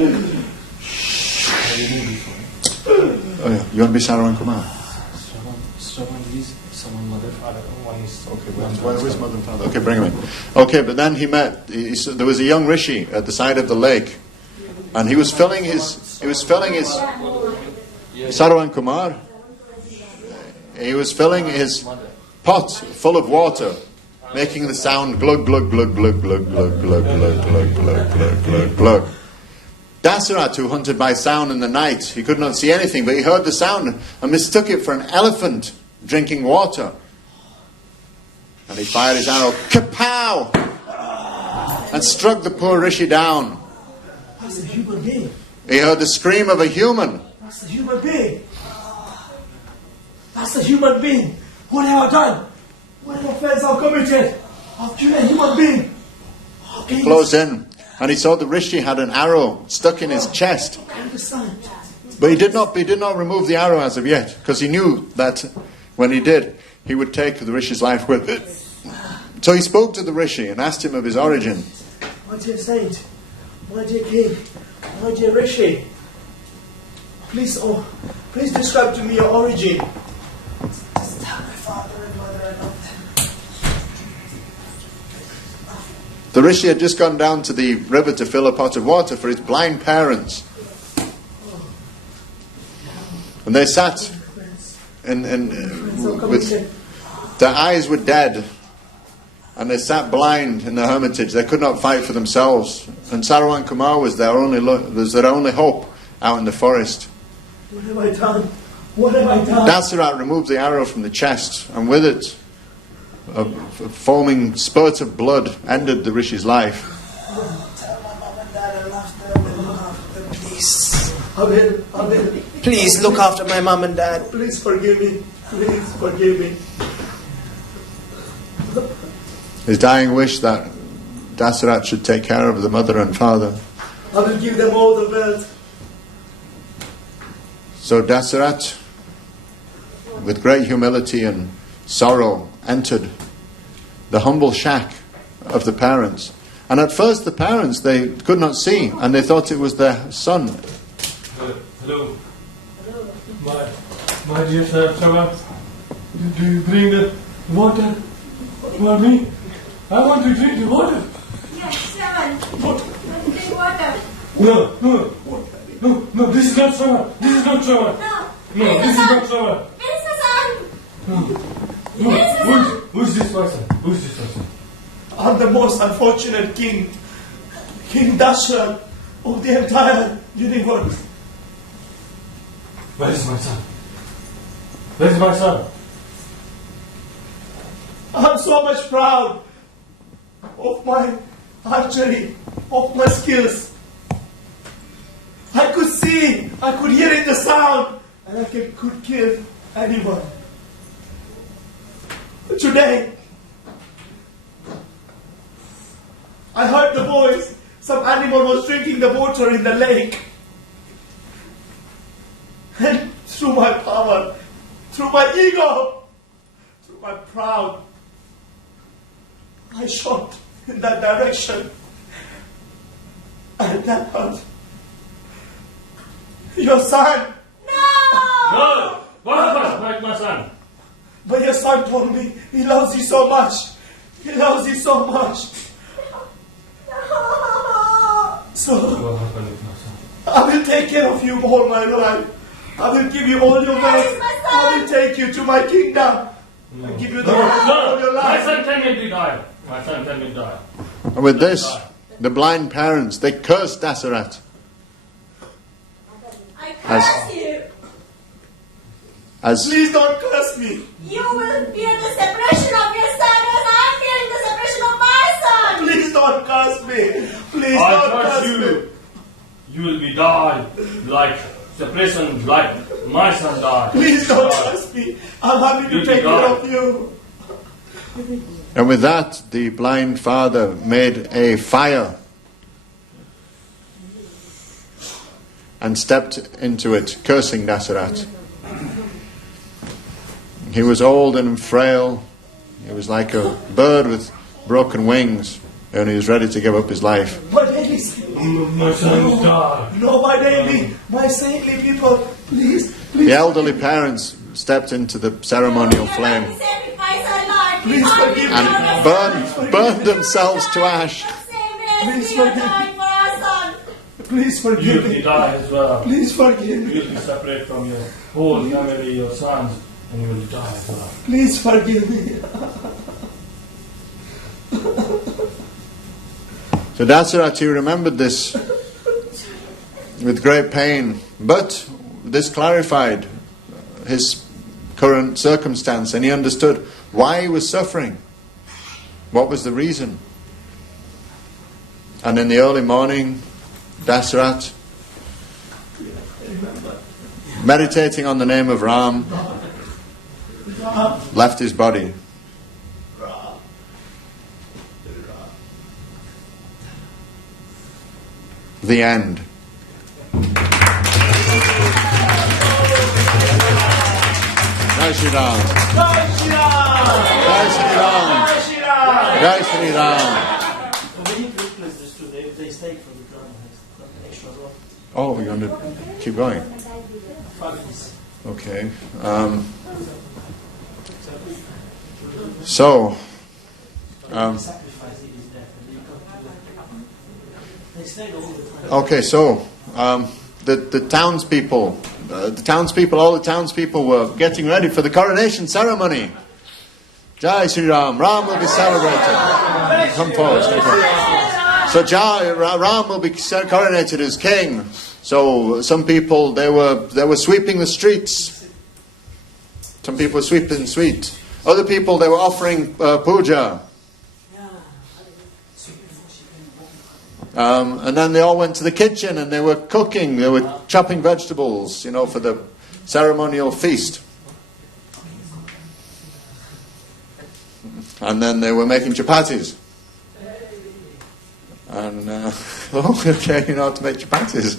Oh yeah. You want to be Saruman Kumar? Shravan is someone mother, father. One is Okay, where's mother and father? Okay, bring him in. Okay, but then he met. There was a young Rishi at the side of the lake, and he was filling his. Saruman Kumar. He was filling his pot full of water, making the sound glug, glug, glug, glug, glug, glug, glug, glug, glug, glug, glug, glug, glug. Dasarat, who hunted by sound in the night, he could not see anything, but he heard the sound and mistook it for an elephant drinking water. And he fired his arrow, kapow! And struck the poor Rishi down. That's a human being. He heard the scream of a human. That's a human being. That's a human being. What have I done? What offense I've committed? I've killed a human being. He closed in, and he saw the Rishi had an arrow stuck in his chest. I understand. But he did not remove the arrow as of yet, because he knew that when he did, he would take the Rishi's life with it. So he spoke to the Rishi and asked him of his origin. My dear saint, my dear king, my dear Rishi, please describe to me your origin. Just tell my father and mother I love them. The Rishi had just gone down to the river to fill a pot of water for his blind parents. And they sat with their eyes were dead. And they sat blind in the hermitage. They could not fight for themselves. And Sarwan Kumar was their only hope out in the forest. What have I done? What have I done? Dasarat removed the arrow from the chest, and with it, a foaming spurt of blood ended the Rishi's life. Tell my mom and dad I love them and look after them, please. I will. Please look after my mom and dad. Please forgive me. Please forgive me. His dying wish that Dasarat should take care of the mother and father. I will give them all the wealth. So Dasarat, with great humility and sorrow, entered the humble shack of the parents. And at first the parents, they could not see, and they thought it was their son. Hello. My dear Shravan, do you bring the water for me? I want to drink the water. Yes, Shravan. Drink water. No, this is not Shravan. This is not Shravan. No, this is not Shravan. Where is the son? Who's this person? I'm the most unfortunate king. King Dashrath of the entire universe. Where is my son? Where is my son? I'm so much proud of my archery, of my skills. I could see, I could hear in the sound, and I could kill anyone. Today, I heard the voice. Some animal was drinking the water in the lake. And through my power, through my ego, through my pride, I shot in that direction. And that hurt. Your son! No! What happened, my son? But your son told me he loves you so much. He loves you so much. So, What happened with my son? I will take care of you all my life. I will give you all your wealth. I will take you to my kingdom. I give you the wealth of your My life. son can be die. My son can be die. And with this, the blind parents, they cursed Dasarat. I curse you. As Please don't curse me. You will fear the separation of your son as I am fearing the separation of my son. Please don't curse me. Please I don't curse curse you. me. You will be die like separation, like my son died. Please don't curse me. I'm happy to You take care die. of you. And with that, the blind father made a fire and stepped into it, cursing Dasarat. He was old and frail. He was like a bird with broken wings, and he was ready to give up his life. My daily, My son died. no, my daily, my saintly people, please, The elderly parents stepped into the ceremonial flame Sacrifice our life. Please forgive me. and burned themselves to ash. Please forgive me. For our son. Please You forgive will me. die as well. Please forgive You me. will be separate from your whole family, your sons, and you will die as well. Please forgive me. So Dasarath, he remembered this with great pain, but this clarified his current circumstance, and he understood why he was suffering. What was the reason? And in the early morning, Dasarath, meditating on the name of Ram, left his body. The end. Jai Shri Ram. Jai Shri Ram! Jai Shri Ram. Jai Shri Ram! Jai Shri Ram. We need to replace this too. They stayed for the drum extra as well. Oh, we're going to keep going. 5 minutes. Okay. So, Sacrifice is death. They stayed all the time. okay, so the townspeople, all the townspeople were getting ready for the coronation ceremony. Jai Shri Ram. Ram will be celebrated. Come forward. Come forward. So Ram will be coronated as king. So some people they were sweeping the streets. Some people were sweeping the streets. Other people they were offering puja. And then they all went to the kitchen and they were cooking. They were chopping vegetables, for the ceremonial feast. And then they were making chapatis. And okay, you know how to make chapatis.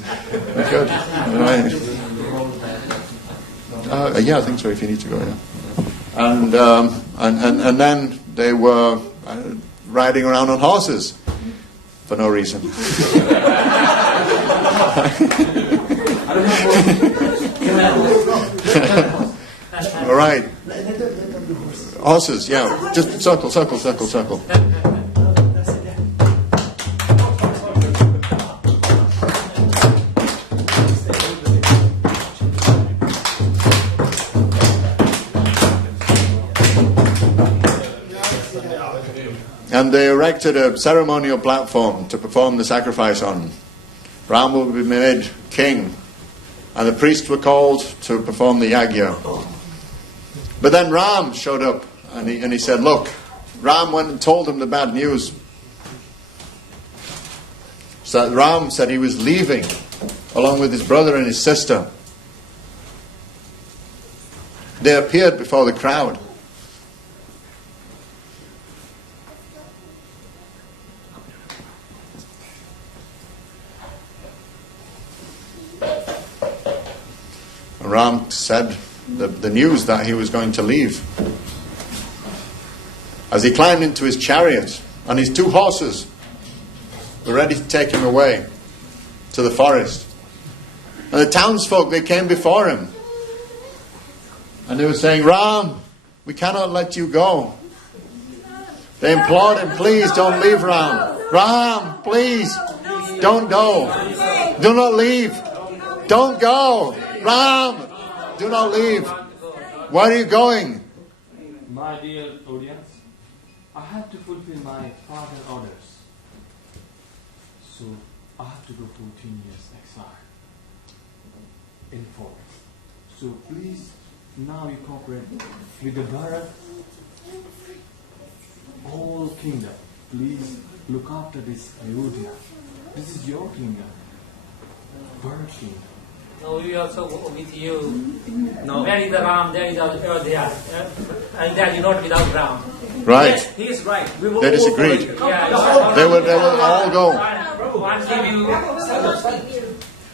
Good. Right. Yeah, I think so. If you need to go, yeah. And then they were riding around on horses for no reason. All right. Horses, yeah. Just circle. And they erected a ceremonial platform to perform the sacrifice on. Ram will be made king, and the priests were called to perform the yagya. But then Ram showed up, and he said, look, Ram went and told him the bad news. So Ram said he was leaving, along with his brother and his sister. They appeared before the crowd. Ram said the news that he was going to leave. As he climbed into his chariot, and his 2 horses were ready to take him away to the forest. And the townsfolk, they came before him. And they were saying, Ram, we cannot let you go. They implored him, please don't leave, Ram. Ram, please, don't go. Do not leave. Don't go. Ram, do not leave. Where are you going? My dear audience, I have to fulfill my father's orders. So I have to go 14 years exile in forest. So please, now you cooperate with the Bharat whole kingdom. Please look after this Ionia. This is your kingdom. Bharat kingdom. No, we also go with you. No. There is the Ram, there is Ionia. And that is not without Ram. Right. Yes, he is right. We will They go disagreed. for it. Yeah, They will all go. One give you.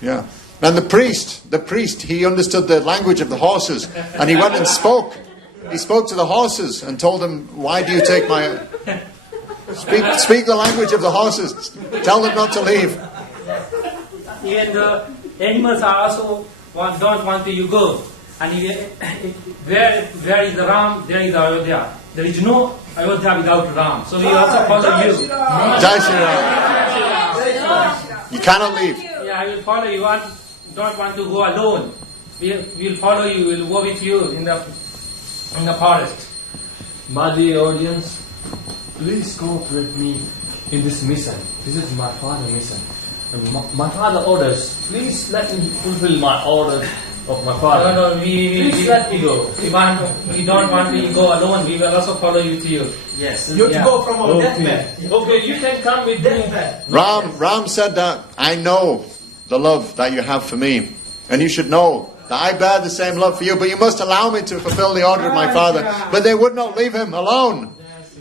Yeah. And the priest, he understood the language of the horses, and he went and spoke. He spoke to the horses and told them, why do you take my... Speak the language of the horses. Tell them not to leave. Even the animals are also don't want you go. And where is the Ram, there is the Ayodhya. There is no Ayodhya without Ram. So we also follow you. Jai Shri Ram. You cannot leave. Yeah, I will follow you. Don't want to go alone. We will follow you. We will go with you in the forest. My dear audience, please cooperate me in this mission. This is my father's mission. And my father orders, please let me fulfill my orders of my father. No, Please let me go. we don't want you to go alone. We will also follow you to you. Yes. You have to go from our deathbed. Okay, you can come with me. Deathbed. Ram said that, I know the love that you have for me. And you should know that I bear the same love for you, but you must allow me to fulfill the order of my father. But they would not leave him alone.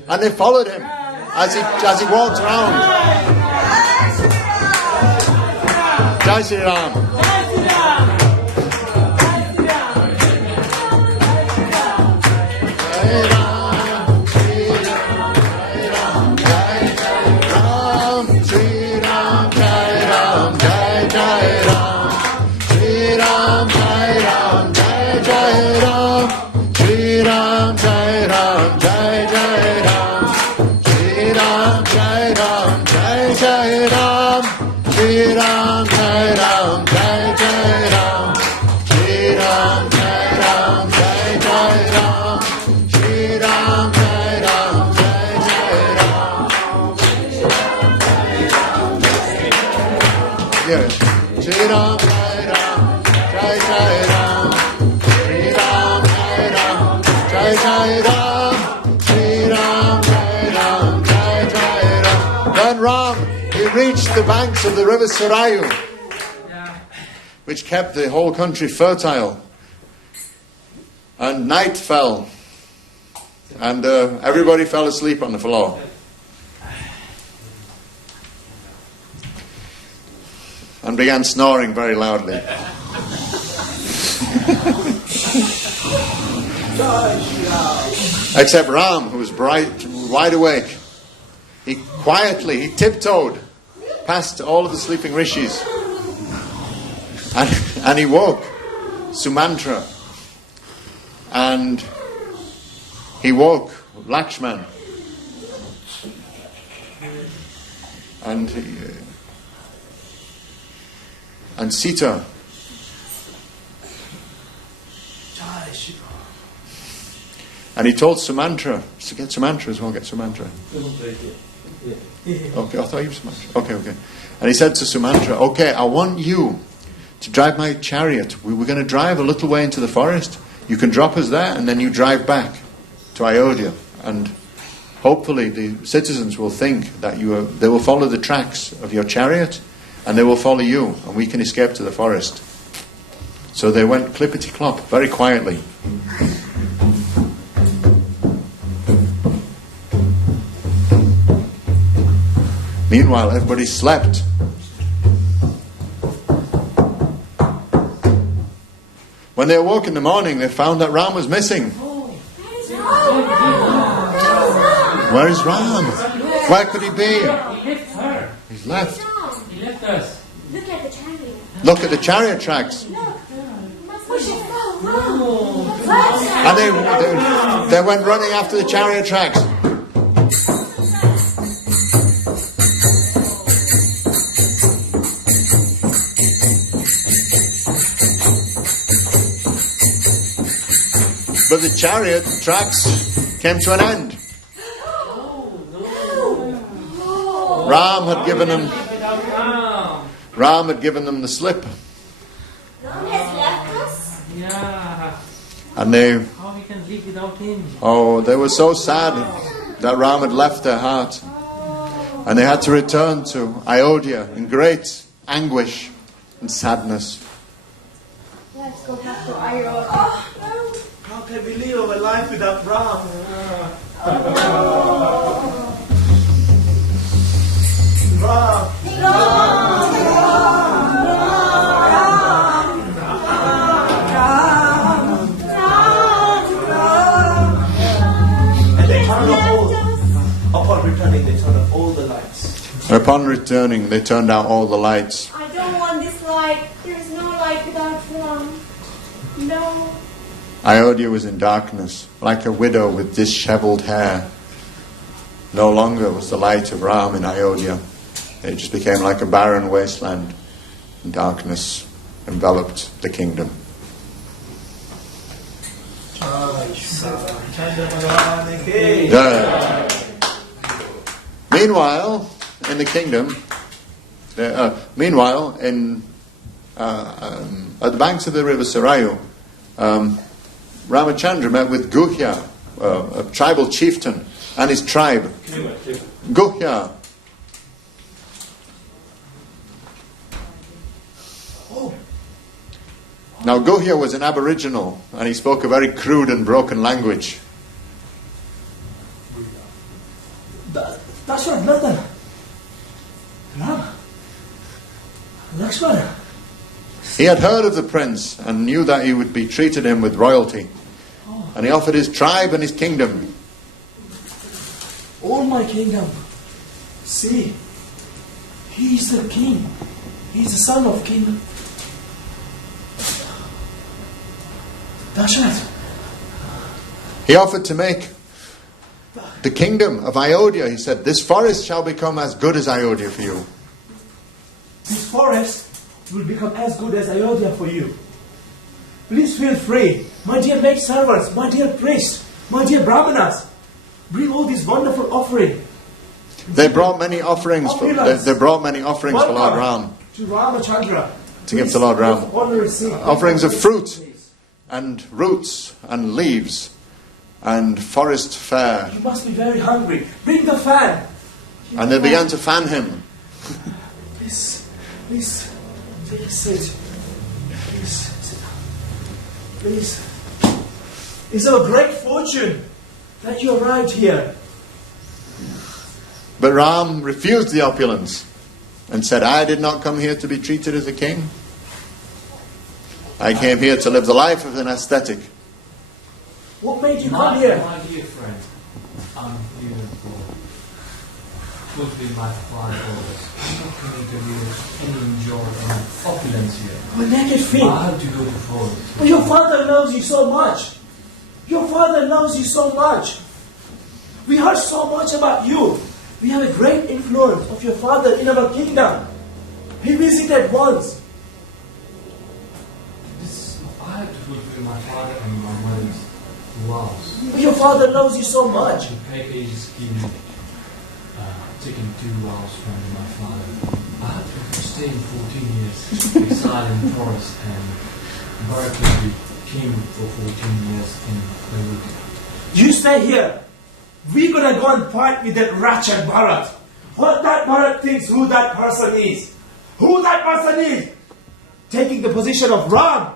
And they followed him as he walked around. Jai Sri Ram. Then Ram, he reached the banks of the river Sarayu, which kept the whole country fertile. And night fell, and everybody fell asleep on the floor. And began snoring very loudly. Except Ram, who was wide awake. He tiptoed past all of the sleeping rishis. And he woke Sumantra. And he woke Lakshman. And Sita. And he told Sumantra, to get Sumantra as well, get Sumantra. Okay, I thought you were Sumantra. Okay. And he said to Sumantra, okay, I want you to drive my chariot. We're going to drive a little way into the forest. You can drop us there, and then you drive back to Ionia. And hopefully the citizens will think that they will follow the tracks of your chariot, and they will follow you, and we can escape to the forest. So they went clippity-clop, very quietly. Meanwhile, everybody slept. When they awoke in the morning, they found that Ram was missing. Where is Ram? Where could he be? He left her. He's left. He left us. Look at the chariot. Look at the chariot tracks. And they went running after the chariot tracks. But the chariot tracks came to an end. Ram had given them the slip. Ram has left us? Yeah. And they How we can live without him? they were so sad that Ram had left their heart. And they had to return to Ionia in great anguish and sadness. Let's go back to Ionia. How can we live a life without Ram? Ram. And they turned off upon returning, they turned off all the lights. Upon returning, they turned out all the lights. I don't want this light. There is no light without Ram. No. Ionia was in darkness, like a widow with dishevelled hair. No longer was the light of Ram in Ionia. It just became like a barren wasteland, and darkness enveloped the kingdom. Meanwhile, in the kingdom, meanwhile, at the banks of the river Sarayu, Ramachandra met with Guhya, a tribal chieftain, and his tribe. Guhya. Now Guhya was an aboriginal, and he spoke a very crude and broken language. That's what Ram, Lakshmana. He had heard of the prince and knew that he would be treated him with royalty. And he offered his tribe and his kingdom. All my kingdom. See, he is the king. He is the son of King Dashrath. He offered to make the kingdom of Ionia. He said, this forest shall become as good as Ionia for you. This forest will become as good as Ionia for you. Please feel free. My dear maid servants, my dear priests, my dear brahmanas, bring all these wonderful offerings. They brought many offerings. They brought many offerings for Lord Ram. To Ramachandra. To give to Lord Ram. Offerings of fruit and roots and leaves and forest fare. You must be very hungry. Bring the fan. And they began to fan him. Please sit. Please sit down. Please. It's a great fortune that you arrived here. But Ram refused the opulence and said, I did not come here to be treated as a king. I came here to live the life of an ascetic. What made you come here? My dear friend, I'm here for fulfilling my father's orders. I'm not coming to live and enjoy any opulence here. But naked feet. I have to go to forest. But your father loves you so much. Your father loves you so much. We heard so much about you. We have a great influence of your father in our kingdom. He visited once. I have to fulfill my father and my mother's vows. But your father loves you so much. Pepe is taking 2 vows from my father. I have to stay 14 years exile in the forest and Bharat be king for 14 years in Beirut. You stay here. We're gonna go and fight with that Ratchet Bharat. What that Bharat thinks who that person is. Who that person is. Taking the position of Ram.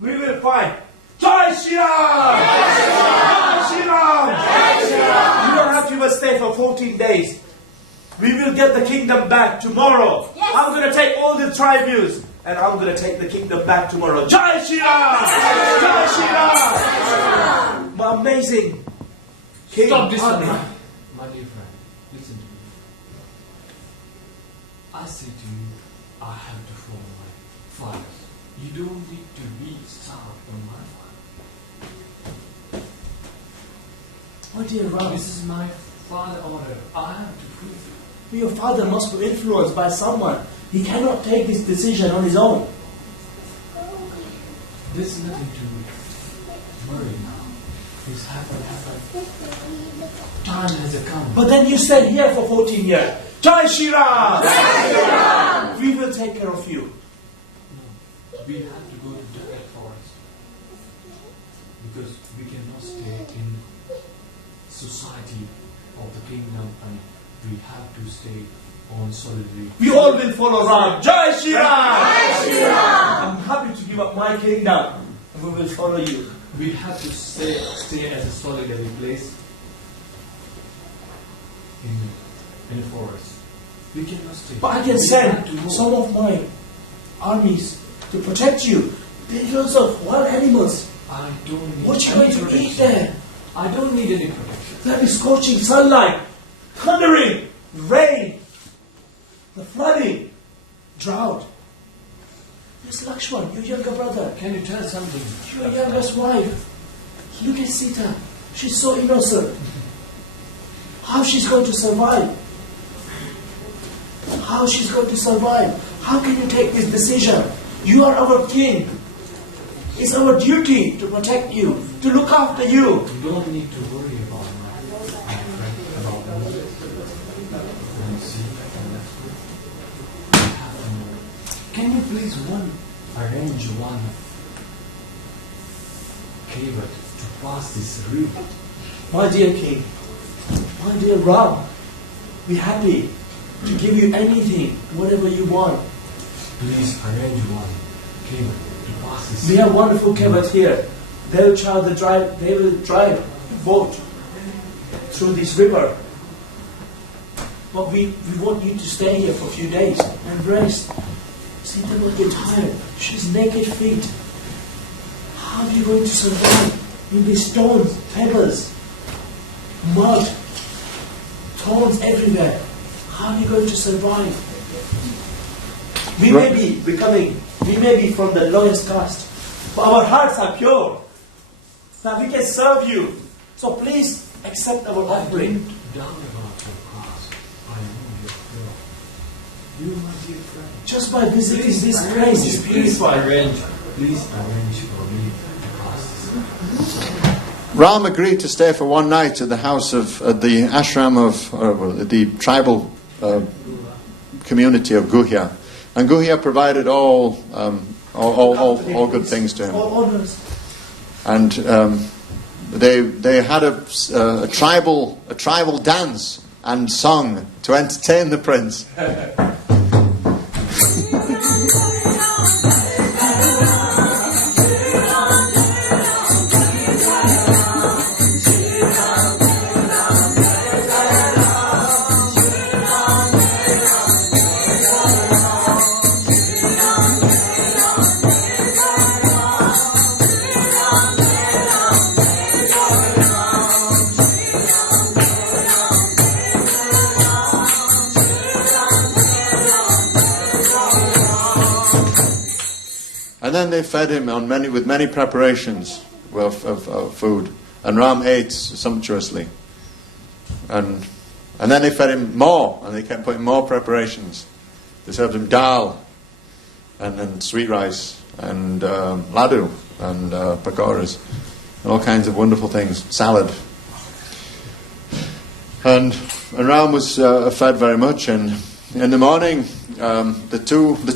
We will fight. Jai Shri Ram! Jai Shri Ram! Jai Shri Ram! You don't have to even stay for 14 days. We will get the kingdom back tomorrow. Yes. I'm going to take all the tributes and I'm going to take the kingdom back tomorrow. Jai Shri Ram! Jai Shri Ram! My amazing king. Stop this army. one. My dear friend, listen to me. I say to you, I have to follow my father. You don't need to be starved from my father. My dear Ram, This is my father order. I have to fulfill. your father must be influenced by someone. He cannot take this decision on his own. There's nothing to worry now. This happened. Time has come. But then you stayed here for 14 years. Jai Shri Ram! Jai Shri Ram! We will take care of you. We have to go to the forest because we cannot stay in society of the kingdom and we have to stay on solitary. We all will follow Ram. Jai Shri Ram! Jai Shri Ram! I'm happy to give up my kingdom and we will follow you. We have to stay as a solitary place in the forest. We cannot stay. But I can We send have to go. some of my armies to protect you. The influence of wild animals. I don't need What you any going to eat protection. there? I don't need any protection. There is scorching sunlight, thundering, rain, the flooding, drought. Yes, Lakshman, your younger brother, Can you tell something? your youngest wife. Look at Sita. She's so innocent. How she's going to survive? How she's going to survive? How can you take this decision? You are our king. It's our duty to protect you, to look after you. You don't need to worry about my friend, about me. And can you please arrange one cable to pass this river? My dear king, my dear Ram, we're happy to give you anything, whatever you want. Please arrange one cable to pass this. We have wonderful cables here. They will drive boat through this river. But we want you to stay here for a few days and rest. Sita will get tired. She's naked feet. How are you going to survive in these stones, pebbles, mud, thorns everywhere? How are you going to survive? We may be from the lowest caste, but our hearts are pure. Now we can serve you. So please accept our offering. Just by visiting this place is beautiful. Please arrange for me to pass this. Ram agreed to stay for one night at the house of the ashram of the tribal community of Guhya, and Guhya provided all good things to him. And they had a tribal dance and song to entertain the prince. And then they fed him with many preparations of food, and Ram ate sumptuously. And then they fed him more, and they kept putting more preparations. They served him dal, and sweet rice, and laddu, and pakoras, and all kinds of wonderful things, salad. And Ram was fed very much, and in the morning, the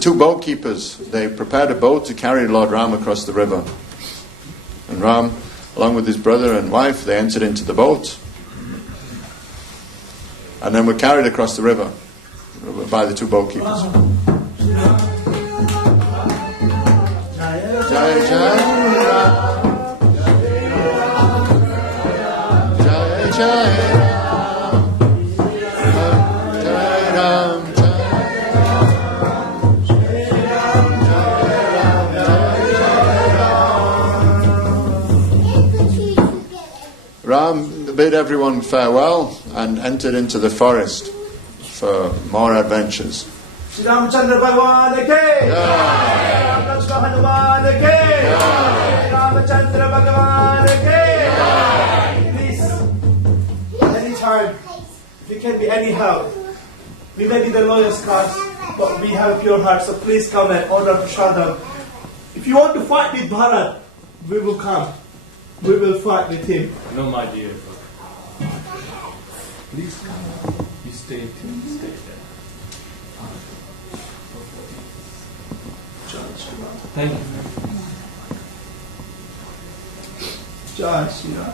two boat keepers, they prepared a boat to carry Lord Ram across the river. And Ram, along with his brother and wife, they entered into the boat, and then were carried across the river by the two boat keepers. Jai Jai Ram, Jai Jai Ram bid everyone farewell and entered into the forest for more adventures. Ramchandra Bhagwan ke Jai, Krishna Hanuman ke Jai, Ramchandra Bhagwan ke Jai. Please, anytime, we can be anyhow. We may be the lowest caste, but we have a pure heart. So please come and order prasadam. If you want to fight with Bharat, we will come. We will fight with him. No, my dear. Please come. You stay there. Thank you. Jai Shri Ram.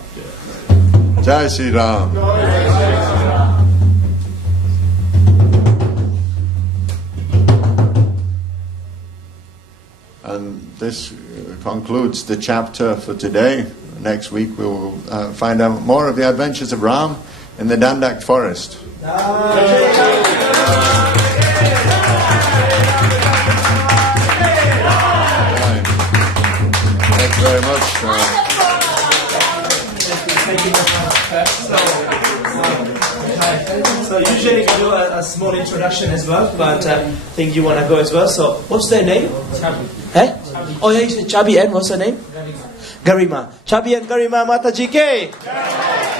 Jai Shri Ram. And this concludes the chapter for today. Next week we will find out more of the adventures of Ram in the Dandak forest. Thank you very much. So usually we do a small introduction as well, but I think you want to go as well. So what's their name? Chabi. Eh? Oh yeah, you said Chabi, and what's her name? Garima. Chabi and Garima Mataji Ke.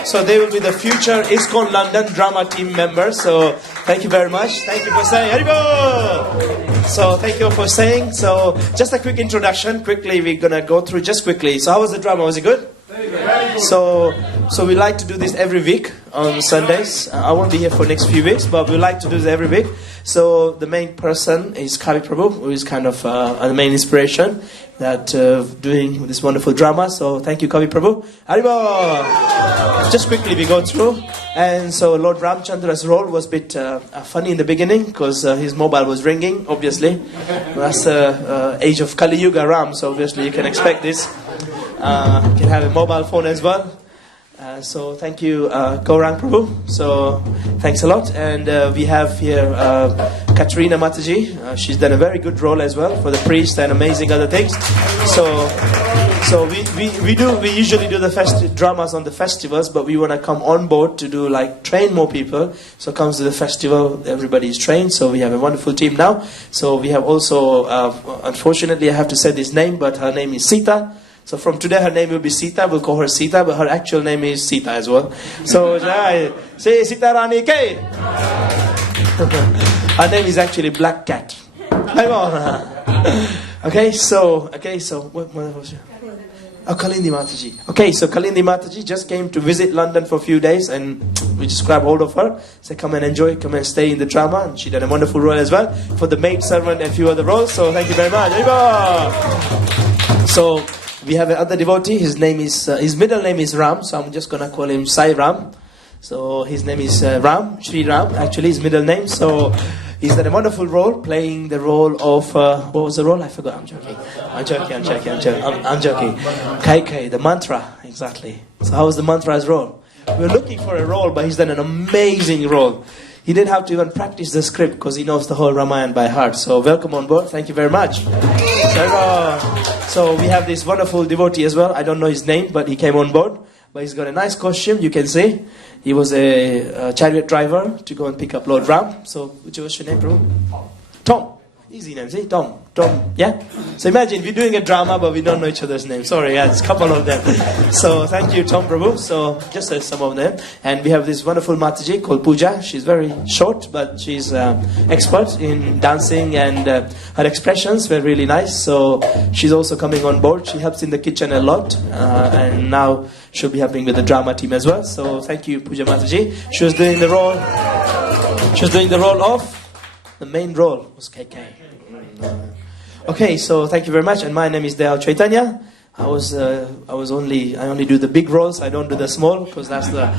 So they will be the future ISKCON London drama team members. So thank you very much. Thank you for saying Haribo. So thank you for saying. So just a quick introduction. Quickly, we're gonna go through just quickly. So how was the drama? Was it good? Very good. So So we like to do this every week on Sundays. I won't be here for next few weeks, but we like to do this every week. So the main person is Kavi Prabhu, who is kind of the main inspiration that doing this wonderful drama. So thank you, Kavi Prabhu. Haribo! Just quickly we go through. And so Lord Ramchandra's role was a bit funny in the beginning because his mobile was ringing, obviously. That's the age of Kali Yuga Ram, so obviously you can expect this. You can have a mobile phone as well. So thank you, Gaurang Prabhu. So thanks a lot. And we have here Katrina Mataji. She's done a very good role as well for the priest and amazing other things. So we usually do the dramas on the festivals, but we want to come on board to do train more people. So comes to the festival, everybody is trained. So we have a wonderful team now. So we have also, unfortunately, I have to say this name, but her name is Sita. So from today her name will be Sita. We'll call her Sita, but her actual name is Sita as well. So say Sita Rani K. Her name is actually Black Cat. Okay, so what was it? Oh, Kalindi Mataji. Okay, so Kalindi Mataji just came to visit London for a few days, and we just grabbed hold of her. Said, come and enjoy, come and stay in the drama. And she did a wonderful role as well for the maid servant and a few other roles. So thank you very much. So we have another devotee. His name is his middle name is Ram, so I'm just gonna call him Sai Ram. So his name is Ram, Shri Ram. Actually, his middle name. So he's done a wonderful role, playing the role of what was the role? I forgot. I'm joking. Kai, the mantra, exactly. So how was the mantra's role? We're looking for a role, but he's done an amazing role. He didn't have to even practice the script because he knows the whole Ramayana by heart. So welcome on board. Thank you very much. So we have this wonderful devotee as well. I don't know his name, but he came on board. But he's got a nice costume, you can see. He was a chariot driver to go and pick up Lord Ram. So which was your name, bro? Tom. Easy name, see? Tom, yeah? So imagine we're doing a drama, but we don't know each other's names. Sorry, yeah, it's a couple of them. So thank you, Tom Prabhu. So just some of them. And we have this wonderful Mataji called Pooja. She's very short, but she's expert in dancing, and her expressions were really nice. So she's also coming on board. She helps in the kitchen a lot. And now she'll be helping with the drama team as well. So thank you, Pooja Mataji. She was doing the role of... The main role was KK. Okay, so thank you very much. And my name is Dayal Chaitanya. I only do the big roles. I don't do the small because that's the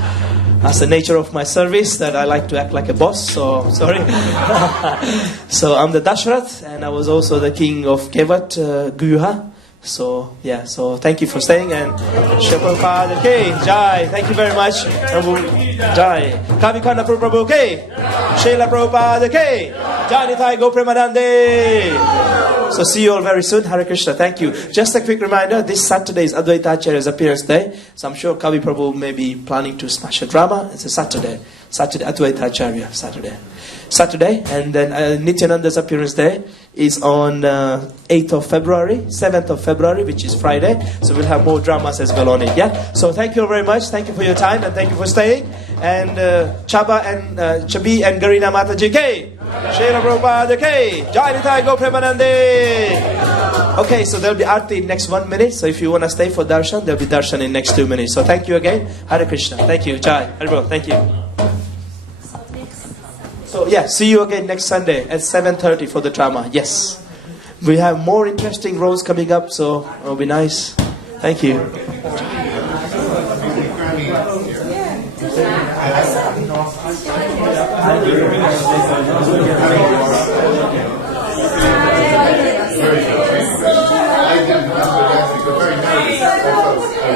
nature of my service, that I like to act like a boss. So sorry. So I'm the Dashrath, and I was also the king of Kevat, Guyuha. So yeah, so thank you for staying, and Prabhupada K. Jai, thank you very much. Jai. Kavi Khanda Prabhu K. Srila Prabhupada K. Jai Nitai Go Premanande. So see you all very soon. Hare Krishna. Thank you. Just a quick reminder, this Saturday is Advaita Acharya's appearance day. So I'm sure Kavi Prabhu may be planning to smash a drama. It's a Saturday, Advaita Acharya, Saturday. And then Nityananda's appearance day is on 8th of February, 7th of February, which is Friday. So we'll have more dramas as well on it, yeah? So thank you all very much. Thank you for your time, and thank you for staying. And Chaba and Chabi and Garina Mataji K. Srila Prabhupada K. Jai Nitai Go Premanande. Okay, so there'll be Aarti in next 1 minute. So if you want to stay for darshan, there'll be darshan in next 2 minutes. So thank you again. Hare Krishna. Thank you. Jai. Haribol. Thank you. So yeah, see you again next Sunday at 7:30 for the drama. Yes. We have more interesting roles coming up, so it'll be nice. Thank you.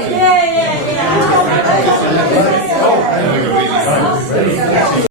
Yeah.